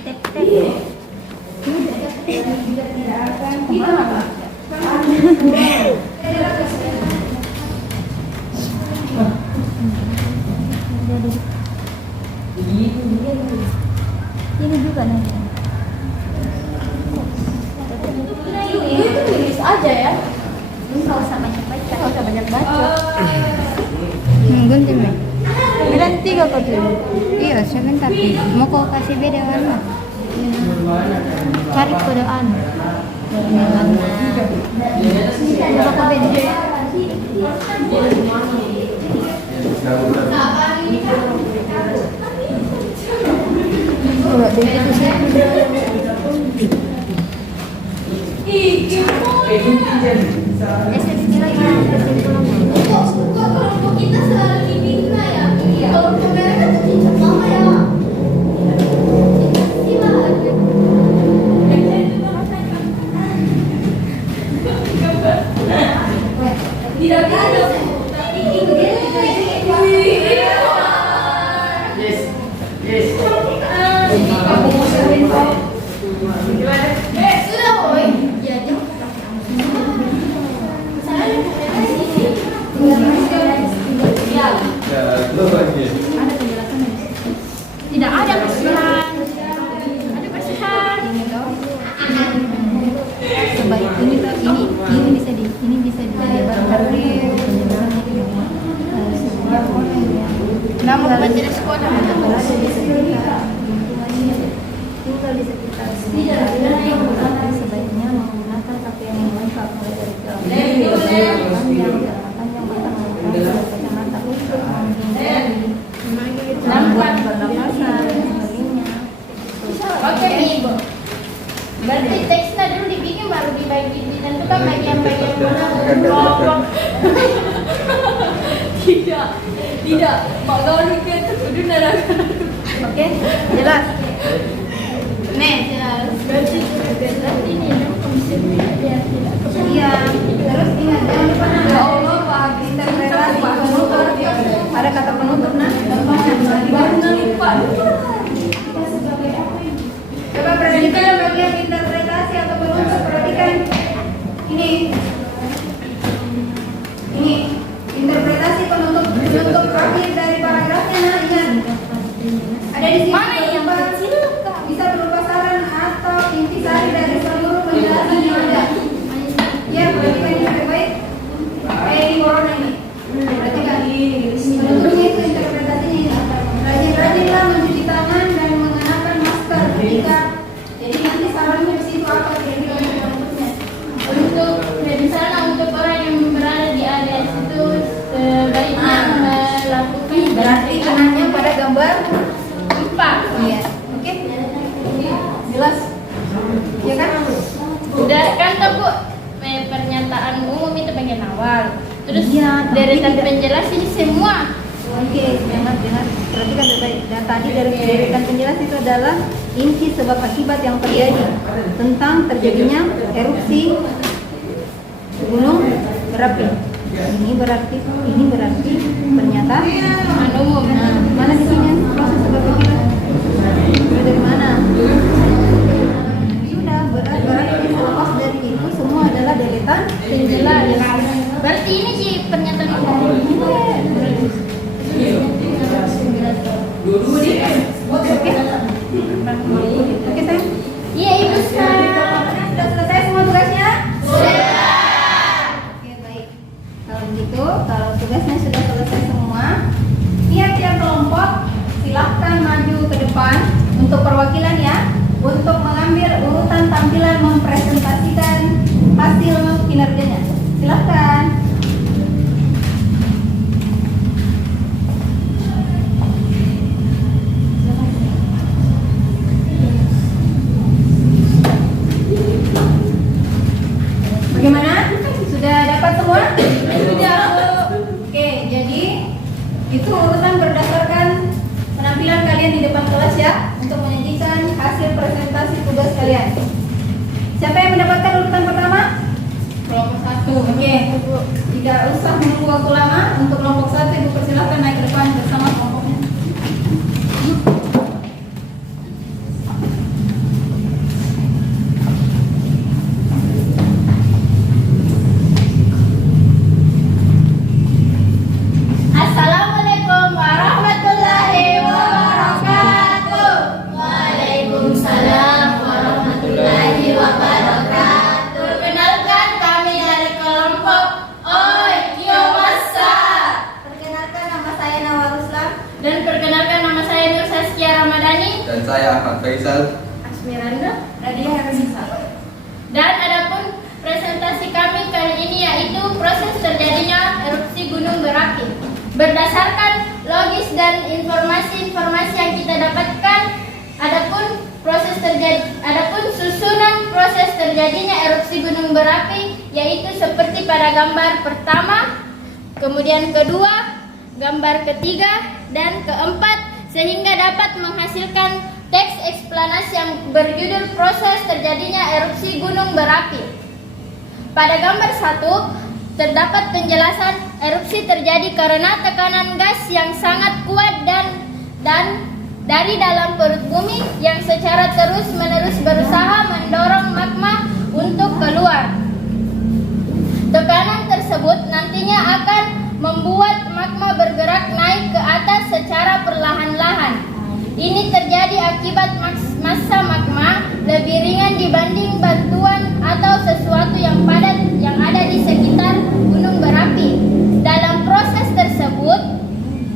Ini juga nih. Tulis aja ya. Nggak usah banyak baca. Nggak usah banyak baca. Gunting ya. Bilang 3 kok tuh. Iya, sebentar. Mau kau kasih beda warna? Cari kode anu. Warna. Coba kau beda. Enggak, itu sih. SSC lagi. Kok kelompok kita selalu diminta ya? Kelompok mereka tuh cincang mama ya. Tidak ada. Sudah, boy. Ya, Ya, lu lagi. Ada penjelasannya. Tidak ada kasihan. Ada kasihan. Sebaik ini tuh ini bisa dilebarkan penjelasannya di rumah. Setiap orang yang Nama majelis sekolah. berada di sekitar lingkungannya, tinggal di sekitar sebaiknya menggunakan pakaian yang lengkap mulai dari panjang kacamata untuk menghindari gangguan pernapasan dan sebagainya. Oke nih, Ibu. Berarti teksnya dulu dibikin baru dibagi ditentukan bagian-bagian mana kelompok. Tidak. Pak Gaul itu kudu neraka. Oke, jelas. Nih, berarti ini biar tidak. Iya, terus ingat jangan lupa ya Allah Pak interpretasi penutur. Ada kata penutur nah. Coba perhatikan bagian interpretasi atau penutur, perhatikan ini interpretasi penutup akhir dari paragrafnya. Nah, ingat ada di sini. Mana yang kecil? Bisa berupa saran atau intisari dari seluruh penjelasan yang ada. Ya, perhatikan ini baik-baik. Kayak di corona ini. Perhatikan. Menurutnya itu interpretasinya ini. Rajin-rajinlah mencuci tangan dan mengenakan masker ketika. Jadi nanti sarannya di situ apa kira-kira bentuknya? Untuk misalnya untuk orang yang berada di area situ sebaiknya melakukan Berarti kenanya pada gambar 4. iya. Oke? Jelas? Ya kan? Udah kan tuh Bu, pernyataan umum itu bagian awal. Terus Iya, tapi deretan tidak- penjelas ini semua. Oke, dengar. Perhatikan baik-baik. Dan tadi dari deretan penjelas itu adalah inti sebab akibat yang terjadi tentang terjadinya erupsi gunung berapi. Ini berarti ternyata Umum. nah, mana di sini proses sebab akibat? Dari mana? Sudah berarti selepas dari itu semua adalah deretan Penjelas. Berarti ini sih pernyataan umum. Oke, sayang. Iya, Ibu Ustaz. Sudah selesai semua tugasnya? Sudah. Oke, baik. Kalau begitu, kalau tugasnya sudah selesai semua, tiap-tiap kelompok silahkan maju ke depan untuk perwakilan ya, untuk mengambil urutan tampilan mempresentasikan hasil kinerjanya. Silahkan. Bagaimana? Sudah dapat semua? Sudah. Oke, jadi itu urutan berdasarkan kelas ya untuk menyajikan hasil presentasi tugas kalian. Siapa yang mendapatkan urutan pertama? Kelompok 1. Oke, tidak usah menunggu waktu lama. Untuk kelompok 1 Ibu persilahkan naik ke depan bersama kelompoknya. Assalamualaikum warahmatullahi wabarakatuh. Waalaikumsalam warahmatullahi wabarakatuh. Perkenalkan kami dari kelompok Oi Kiyomasa. Perkenalkan nama saya Nawar Ruslan. Dan perkenalkan nama saya Nur Saskia Ramadhani. Dan saya Ahmad Faisal. Asmiranda. Nadia Hermisa. Dan adapun presentasi kami kali ini yaitu proses terjadinya erupsi gunung berapi. Berdasarkan logis dan informasi-informasi yang kita dapatkan, adapun susunan proses terjadinya erupsi gunung berapi yaitu seperti pada gambar pertama, kemudian kedua, gambar ketiga, dan keempat, sehingga dapat menghasilkan teks eksplanasi yang berjudul proses terjadinya erupsi gunung berapi. Pada gambar 1 terdapat penjelasan erupsi terjadi karena tekanan gas yang sangat kuat dan dari dalam perut bumi yang secara terus-menerus berusaha mendorong magma untuk keluar. Tekanan tersebut nantinya akan membuat magma bergerak naik ke atas secara perlahan-lahan. Ini terjadi akibat massa magma lebih ringan dibanding batuan atau sesuatu yang padat yang ada di sekitar gunung berapi. Dalam proses tersebut,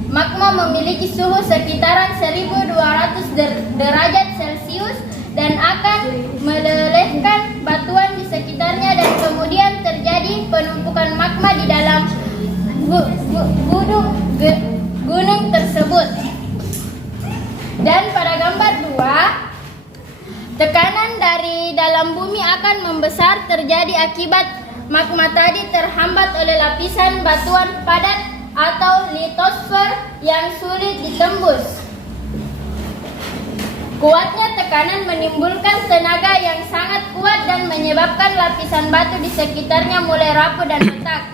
magma memiliki suhu sekitaran 1200 derajat Celcius dan akan melelehkan batuan di sekitarnya dan kemudian terjadi penumpukan magma di dalam gunung tersebut. Dan pada gambar 2, tekanan dari dalam bumi akan membesar terjadi akibat magma tadi terhambat oleh lapisan batuan padat atau litosfer yang sulit ditembus. Kuatnya tekanan menimbulkan tenaga yang sangat kuat dan menyebabkan lapisan batu di sekitarnya mulai rapuh dan retak.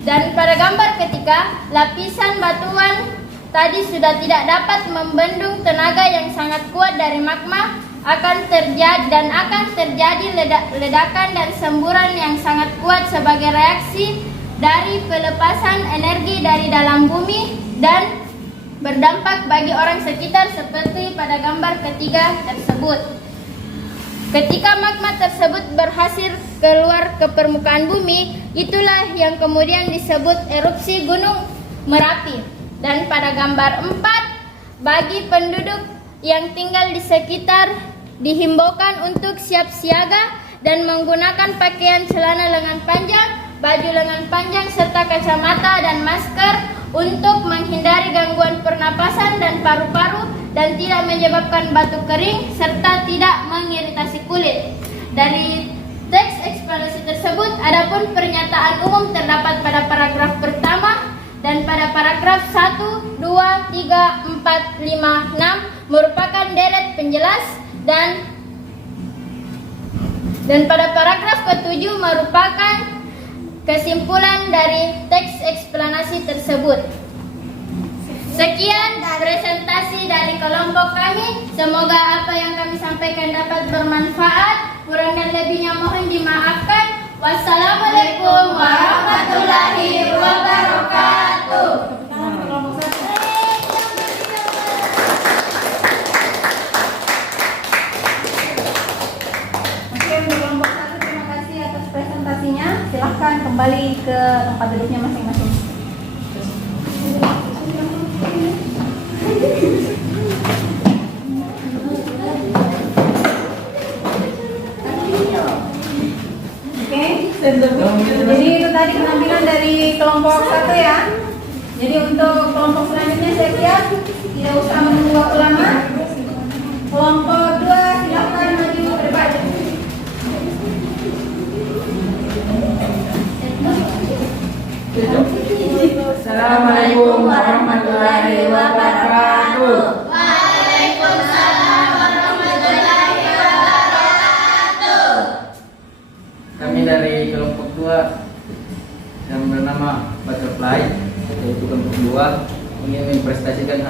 Dan pada gambar ketiga, lapisan batuan tadi sudah tidak dapat membendung tenaga yang sangat kuat dari magma akan terjadi ledakan dan semburan yang sangat kuat sebagai reaksi dari pelepasan energi dari dalam bumi dan berdampak bagi orang sekitar seperti pada gambar ketiga tersebut. Ketika magma tersebut berhasil keluar ke permukaan bumi, itulah yang kemudian disebut erupsi Gunung Merapi. Dan pada gambar 4, bagi penduduk yang tinggal di sekitar dihimbaukan untuk siap siaga dan menggunakan pakaian celana lengan panjang, baju lengan panjang serta kacamata dan masker untuk menghindari gangguan pernapasan dan paru-paru dan tidak menyebabkan batuk kering serta tidak mengiritasi kulit. Dari teks eksplanasi tersebut, adapun pernyataan umum terdapat pada paragraf pertama dan pada paragraf 1, 2, 3, 4, 5, 6 merupakan deret penjelas dan pada paragraf ke-7 merupakan kesimpulan dari teks eksplanasi tersebut. Sekian presentasi dari kelompok kami. Semoga apa yang kami sampaikan dapat bermanfaat. Kurang dan lebihnya mohon dimaafkan. Wassalamualaikum warahmatullahi wabarakatuh. Oke, untuk kelompok 1 terima kasih atas presentasinya. Silahkan kembali ke tempat duduknya masing-masing. Oke, jadi itu tadi penampilan dari kelompok 1 ya. Jadi untuk kelompok selanjutnya saya kira tidak usah menunggu waktu lama. Kelompok 2 silakan maju ke depan. Assalamualaikum warahmatullahi wabarakatuh. Waalaikumsalam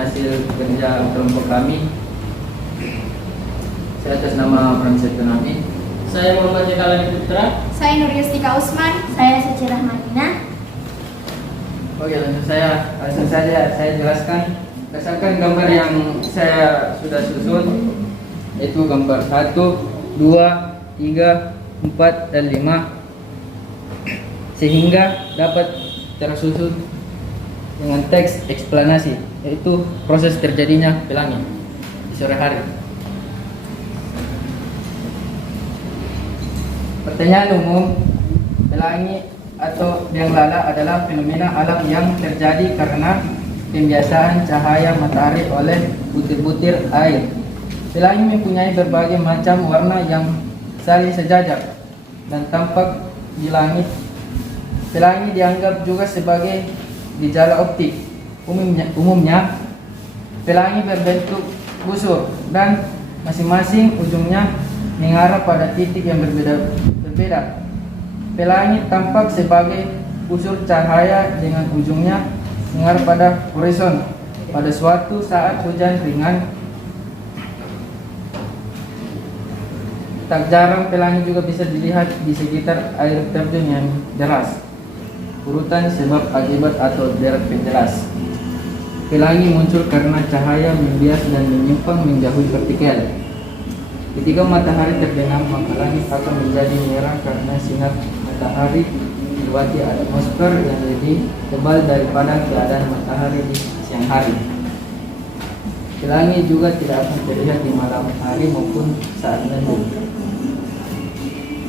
hasil kerja kelompok kami. Saya atas nama Francis Nabi. Saya Muhammad Jekalani Putra. Saya Nur Yustika Usman. Saya Suci Rahmatina. Oke, langsung saja saya jelaskan berdasarkan gambar yang saya sudah susun, yaitu gambar 1, 2, 3, 4, dan 5, sehingga dapat tersusun dengan teks eksplanasi, yaitu proses terjadinya pelangi di sore hari. Pertanyaan umum, pelangi atau biang lala adalah fenomena alam yang terjadi karena pembiasaan cahaya matahari oleh butir-butir air. Pelangi mempunyai berbagai macam warna yang saling sejajar dan tampak di langit. Pelangi dianggap juga sebagai gejala optik. Umumnya pelangi berbentuk busur dan masing-masing ujungnya mengarah pada titik yang berbeda. Pelangi tampak sebagai busur cahaya dengan ujungnya mengarah pada horizon. Pada suatu saat hujan ringan, tak jarang pelangi juga bisa dilihat di sekitar air terjun yang deras. Urutan sebab akibat atau deret penjelas. Pelangi muncul karena cahaya membias dan menyimpang menjauhi vertikal. Ketika matahari terbenam, maka langit akan menjadi merah karena sinar matahari melewati atmosfer yang lebih tebal daripada keadaan matahari di siang hari. Pelangi juga tidak akan terlihat di malam hari maupun saat mendung.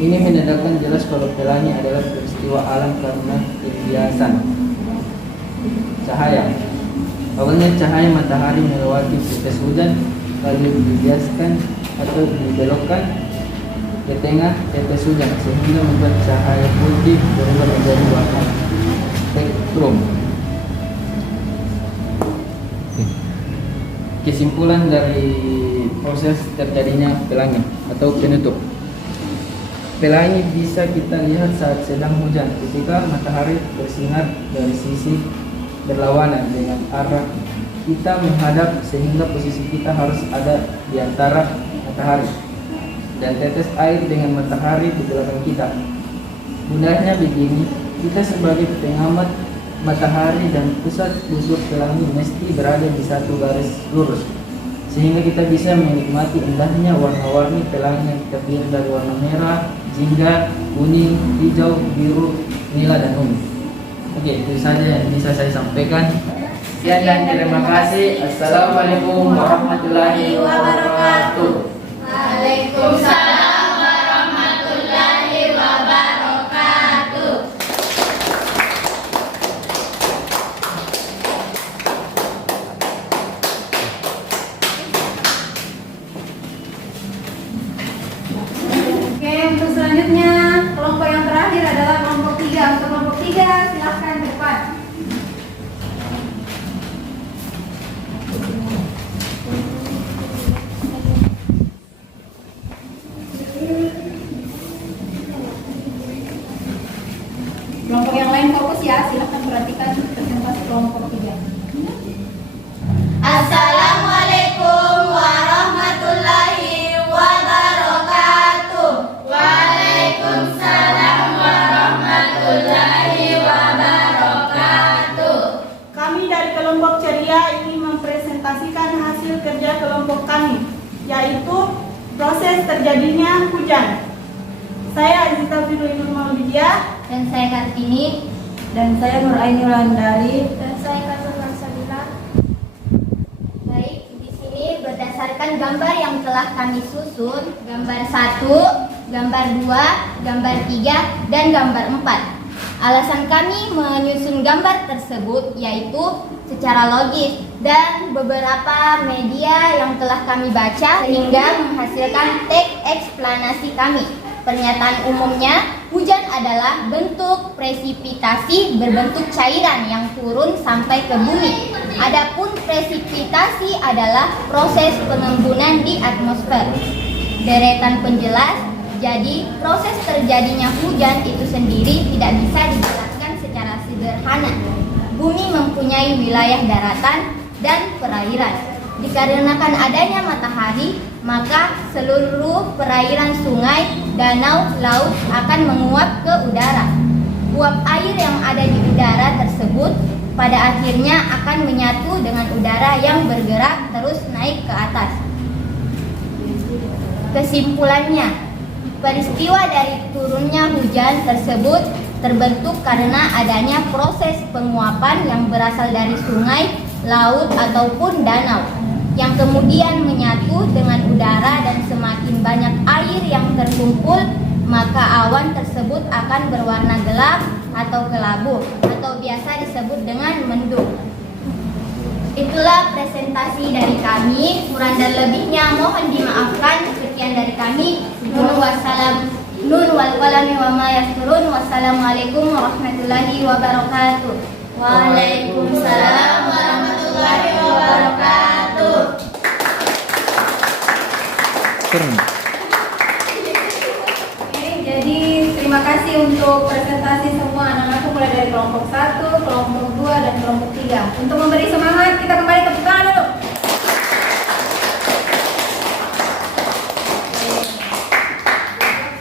Ini menandakan jelas kalau pelangi adalah peristiwa alam karena pembiasan cahaya. Awalnya cahaya matahari melewati tetes hujan, lalu dibiaskan atau dibelokkan ke tengah tetes hujan sehingga membuat cahaya putih berubah menjadi warna spektrum. Kesimpulan dari proses terjadinya pelangi atau penutup. Pelangi bisa kita lihat saat sedang hujan ketika matahari bersinar dari sisi berlawanan dengan arah kita menghadap sehingga posisi kita harus ada di antara matahari dan tetes air dengan matahari di belakang kita. Mudahnya begini, kita sebagai pengamat matahari dan pusat busur pelangi mesti berada di satu garis lurus sehingga kita bisa menikmati indahnya warna-warni pelangi yang terdiri dari warna merah, jingga, kuning, hijau, biru, nila, dan ungu. Oke, itu saja yang bisa saya sampaikan. Sekian dan terima kasih. Assalamualaikum warahmatullahi wabarakatuh. Waalaikumsalam warahmatullahi wabarakatuh. Oke, untuk selanjutnya kelompok yang terakhir adalah kelompok 3. Untuk kelompok 3 silahkan ke depan. Kelompok yang lain fokus ya, silahkan perhatikan presentasi kelompok 3. Assalamualaikum warahmatullahi wabarakatuh. Waalaikumsalam warahmatullahi wabarakatuh. Kami dari kelompok ceria ingin mempresentasikan hasil kerja kelompok kami, yaitu proses terjadinya hujan. Saya Azizah Firulina Maulidiyah, Dan saya Kartini. Dan saya Nur Aini Wulandari. Dan saya Kartini Salila. Baik, di sini berdasarkan gambar yang telah kami susun, gambar 1, gambar 2, gambar 3, dan gambar 4. Alasan kami menyusun gambar tersebut yaitu secara logis dan beberapa media yang telah kami baca sehingga menghasilkan teks eksplanasi kami. Pernyataan umumnya, hujan adalah bentuk presipitasi berbentuk cairan yang turun sampai ke bumi. Adapun presipitasi adalah proses pengembunan di atmosfer. Deretan penjelas, jadi proses terjadinya hujan itu sendiri tidak bisa dijelaskan secara sederhana. Bumi mempunyai wilayah daratan, dan perairan. Dikarenakan adanya matahari, maka seluruh perairan sungai, danau, laut akan menguap ke udara. Uap air yang ada di udara tersebut pada akhirnya akan menyatu dengan udara yang bergerak terus naik ke atas. Kesimpulannya, peristiwa dari turunnya hujan tersebut terbentuk karena adanya proses penguapan yang berasal dari sungai, laut, ataupun danau, yang kemudian menyatu dengan udara, dan semakin banyak air yang terkumpul, maka awan tersebut akan berwarna gelap atau kelabu, atau biasa disebut dengan mendung. Itulah presentasi dari kami. Kurang dan lebihnya mohon dimaafkan. Sekian dari kami. Nur wal qalami wa ma yasturun. Wassalamualaikum warahmatullahi wabarakatuh. Waalaikumsalam warahmatullahi wabarakatuh. Oke, jadi terima kasih untuk presentasi semua anak-anakku mulai dari kelompok 1, kelompok 2, dan kelompok 3. Untuk memberi semangat, kita kembali tepuk tangan dulu.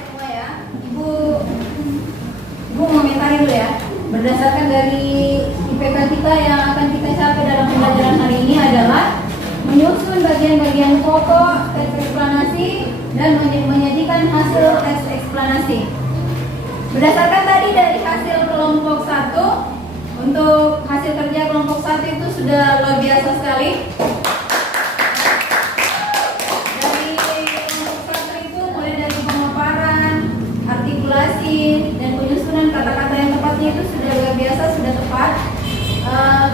Semua ya. Ibu komentari dulu ya. Berdasarkan dari IPK kita yang akan kita capai dalam pembelajaran hari ini adalah menyusun bagian-bagian pokok teks eksplanasi dan menyajikan hasil teks eksplanasi. Berdasarkan tadi dari hasil kelompok 1, untuk hasil kerja kelompok 1 itu sudah luar biasa sekali. Dari kelompok 1 itu mulai dari pemaparan, artikulasi, dan penyusunan kata-kata yang tepatnya itu sudah luar biasa, sudah tepat.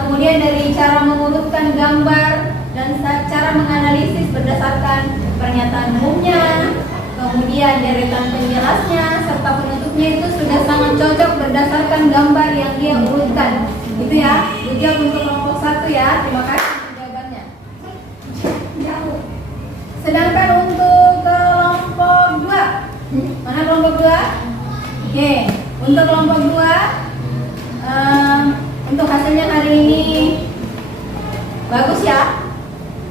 Kemudian dari cara mengurutkan gambar dan cara menganalisis berdasarkan pernyataan umumnya, kemudian deretan penjelasnya serta penutupnya itu sudah sangat cocok berdasarkan gambar yang dia urutkan. Itu ya, ujian untuk kelompok 1 ya. Terima kasih untuk jawabannya. Sedangkan untuk kelompok 2, mana kelompok 2? Oke, untuk kelompok 2 untuk hasilnya hari ini bagus ya.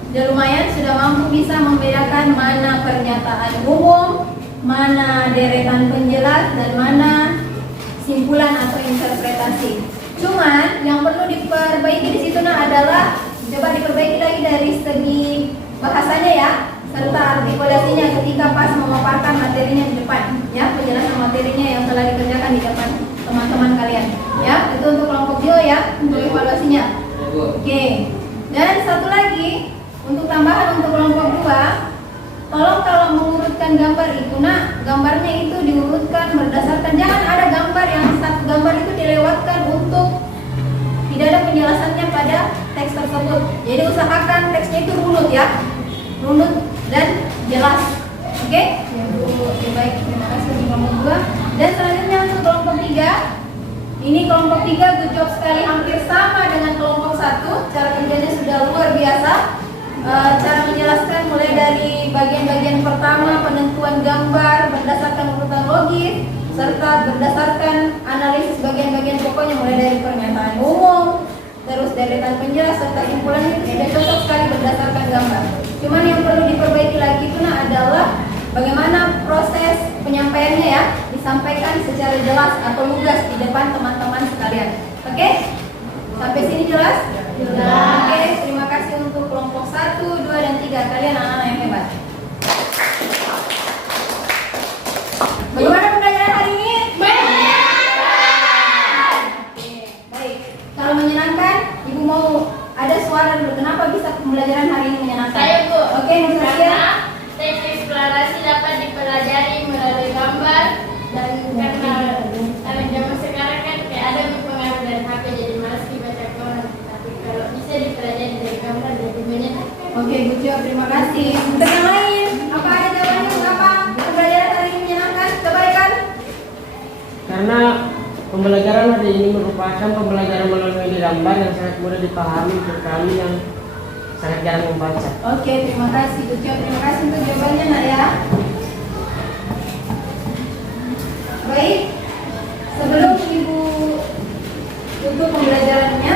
Sudah lumayan, sudah mampu bisa membedakan mana pernyataan umum, mana deretan penjelas, dan mana simpulan atau interpretasi. Cuman yang perlu diperbaiki di situ adalah coba diperbaiki lagi dari segi bahasanya ya, serta artikulasinya ketika pas memaparkan materinya di depan, ya, penjelasan materinya yang telah dikerjakan di depan teman-teman kalian. Ya, itu untuk kelompok 2 ya, untuk evaluasinya. Oke. Dan satu lagi, untuk tambahan untuk kelompok 2, tolong kalau mengurutkan gambar itu, gambarnya itu diurutkan berdasarkan, jangan ada gambar yang satu gambar itu dilewatkan untuk tidak ada penjelasannya pada teks tersebut. Jadi usahakan teksnya itu runut ya, runut dan jelas. Oke? Oke, baik, terima kasih untuk kelompok 2. Dan selanjutnya untuk kelompok 3. Ini kelompok 3 good job sekali, hampir sama dengan kelompok 1. Cara kerjanya sudah luar biasa. Cara menjelaskan mulai dari bagian-bagian pertama, penentuan gambar berdasarkan urutan logis, serta berdasarkan analisis bagian-bagian pokoknya mulai dari pernyataan umum, terus deretan penjelas serta simpulan itu sudah cocok sekali berdasarkan gambar. Cuman yang perlu diperbaiki lagi itu adalah bagaimana proses penyampaiannya ya, disampaikan secara jelas atau lugas di depan teman-teman sekalian. Oke? Sampai sini jelas? Jelas. Oke, terima kasih untuk kelompok 1, 2, dan 3. Kalian anak-anak yang hebat. Bagaimana pembelajaran hari ini? Menyenangkan. Oke, baik. Kalau menyenangkan, Ibu mau ada suara dulu. Kenapa bisa pembelajaran hari ini menyenangkan? Saya, Bu. Oke, Karena teks eksplorasi dapat dipelajari melalui gambar, dan karena zaman sekarang kan kayak ada pengaruh dari HP jadi malas dibaca koran. Tapi kalau bisa dipelajari dari gambar jadi menyenangkan. Oke, Bu Jo, terima kasih. Untuk yang lain, apa ada jawabannya mengapa pembelajaran hari ini menyenangkan? Kebaikan? Karena pembelajaran hari ini merupakan pembelajaran melalui gambar yang sangat mudah dipahami untuk kami yang sangat jarang membaca. Oke, terima kasih Bu Jo. Terima kasih untuk jawabannya, Nak ya. Baik, sebelum Ibu tutup pembelajarannya,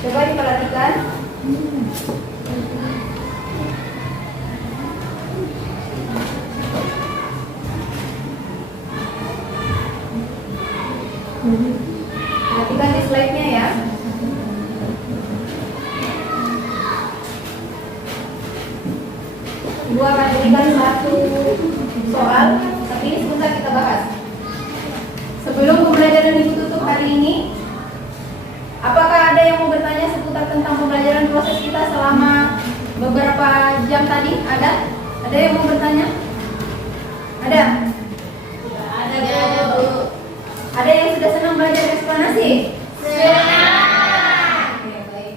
Coba diperhatikan. Perhatikan di slide-nya ya. Ibu akan berikan satu soal, tapi ini sebentar kita bahas. Sebelum pembelajaran Ibu tutup hari ini, apakah ada yang mau bertanya seputar tentang pembelajaran proses kita selama beberapa jam tadi? Ada? Ada yang mau bertanya? Ada? Ada, Bu. Ada yang sudah senang belajar eksplanasi? Senang. Oke, baik.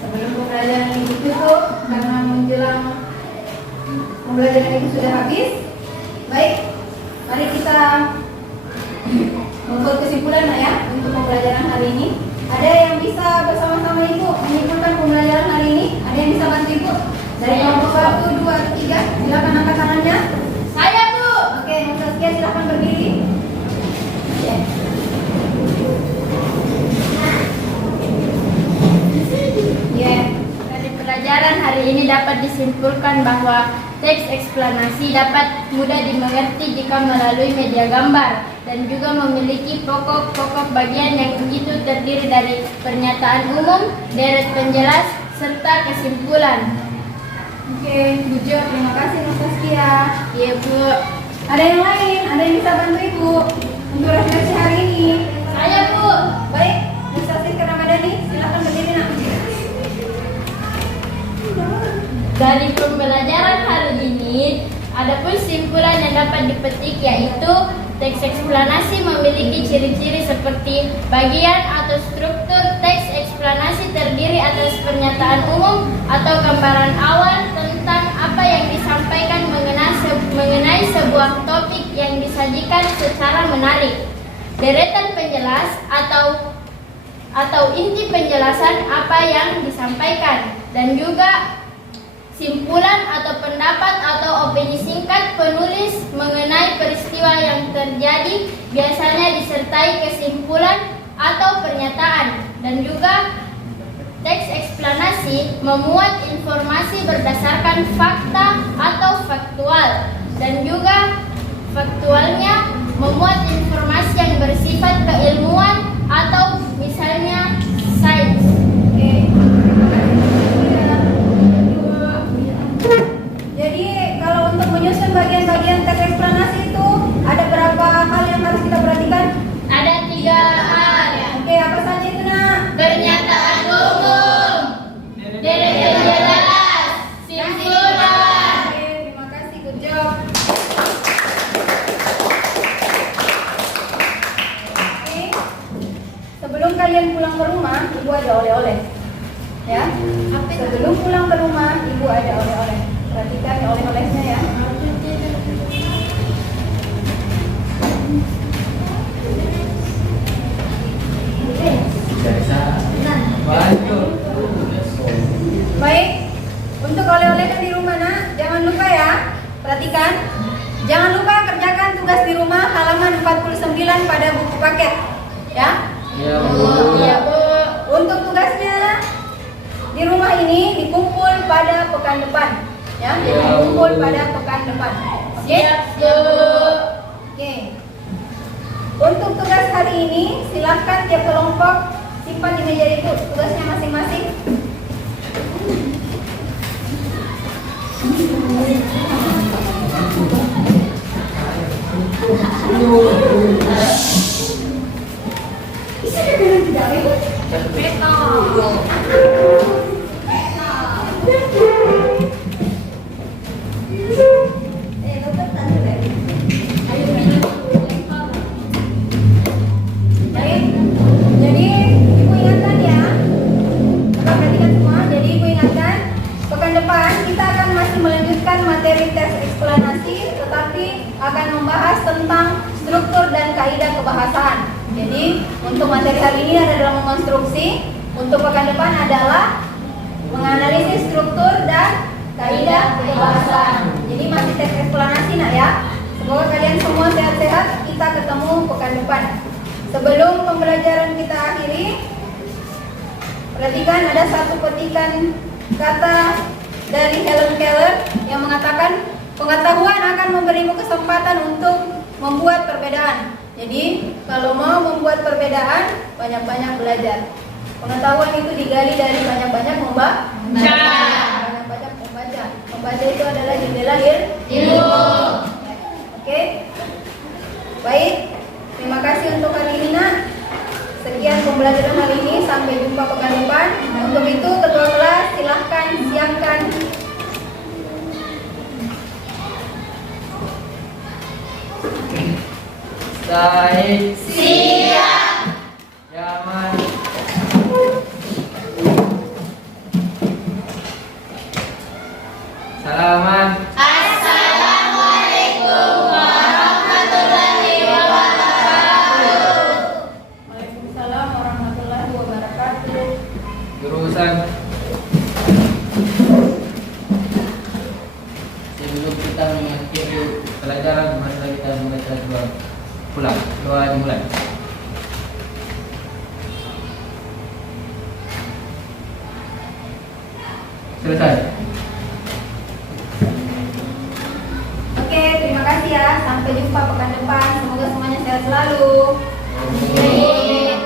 Sebelum pembelajaran Ibu tutup, karena menjelang pembelajaran itu sudah habis. Baik, mari kita membuat kesimpulan ya untuk pembelajaran hari ini. Ada yang bisa bersama-sama Ibu menyimpulkan pembelajaran hari ini? Ada yang bisa bantu Ibu? Dari kelompok 1, 2, atau 3, silakan angkat tangannya. Saya, Bu. Oke, Ibu Saskia silakan berdiri. Ya. Ya. Dari pelajaran hari ini dapat disimpulkan bahwa teks eksplanasi dapat mudah dimengerti jika melalui media gambar dan juga memiliki pokok-pokok bagian yang itu terdiri dari pernyataan umum, deret penjelas, serta kesimpulan. Oke, Bu Jo, terima kasih Bu Saskia. Iya, Bu. Ada yang lain? Ada yang bisa bantu Ibu untuk refleksi hari ini? Saya, Bu. Baik, Bu Saskia Ramadhani, silakan berdiri nak. Dari pembelajaran hari ini, ada pun simpulan yang dapat dipetik yaitu teks eksplanasi memiliki ciri-ciri seperti bagian atau struktur teks eksplanasi terdiri atas pernyataan umum atau gambaran awal tentang apa yang disampaikan mengenai sebuah topik yang disajikan secara menarik. Deretan penjelas atau inti penjelasan apa yang disampaikan, dan juga simpulan atau pendapat atau opini singkat penulis mengenai peristiwa yang terjadi, biasanya disertai kesimpulan atau pernyataan. Dan juga teks eksplanasi memuat informasi berdasarkan fakta atau faktual, dan juga faktualnya memuat informasi yang bersifat keilmuan atau misalnya sains. Jadi kalau untuk menyusun bagian-bagian teks eksplanasi itu ada berapa hal yang harus kita perhatikan? Ada 3 hal. Oke, apa saja itu nak? Pernyataan umum, deret penjelas, simpulan. Oke, terima kasih, good job. Oke, sebelum kalian pulang ke rumah, Ibu ada oleh-oleh. Ya, sebelum pulang ke rumah, Ibu ada oleh-oleh. Perhatikan oleh-olehnya ya. Baik, untuk oleh-olehnya di rumah nak, jangan lupa ya. Perhatikan, jangan lupa kerjakan tugas di rumah halaman 49 pada buku paket. Ya. Ya, Bu. Iya, Bu. Untuk tugasnya di rumah ini dikumpul pada pekan depan. Ya, Ya, dikumpul Bu. pada pekan depan. Oke? Siap, Bu. Oke. Untuk tugas hari ini, silakan tiap kelompok simpan di meja itu tugasnya masing-masing. Bisa dibilang tidak ribet? Baik, jadi Ibu ingatkan ya. Coba perhatikan semua. Jadi Ibu ingatkan, pekan depan kita akan masih melanjutkan materi teks eksplanasi, tetapi akan membahas tentang struktur dan kaidah kebahasaan. Jadi untuk materi hari ini ada dalam konstruksi. Untuk pekan depan adalah menganalisis struktur dan kaidah kebahasaan. Jadi masih teks eksplanasi nak ya. Semoga kalian semua sehat-sehat. Kita ketemu pekan depan. Sebelum pembelajaran kita akhiri, Perhatikan ada satu petikan kata dari Helen Keller yang mengatakan pengetahuan akan memberimu kesempatan untuk membuat perbedaan. Jadi kalau mau membuat perbedaan, banyak-banyak belajar. Pengetahuan itu digali dari banyak-banyak membaca. Banyak-banyak membaca. Membaca itu adalah jendela ilmu. Oke. Baik. Terima kasih untuk hari ini, Nak. Sekian pembelajaran hari ini. Sampai jumpa pekan depan. Untuk itu ketua kelas silahkan siapkan. Said, Siap. Yaman, Salaman, Assalamualaikum warahmatullahi wabarakatuh. Waalaikumsalam warahmatullahi wabarakatuh. jurusan. Sebelum kita mengakhiri pelajaran, mari kita membaca doa. Pulang, doa dimulai. Selesai. Oke, terima kasih ya. Sampai jumpa pekan depan. Semoga semuanya sehat selalu. Amin.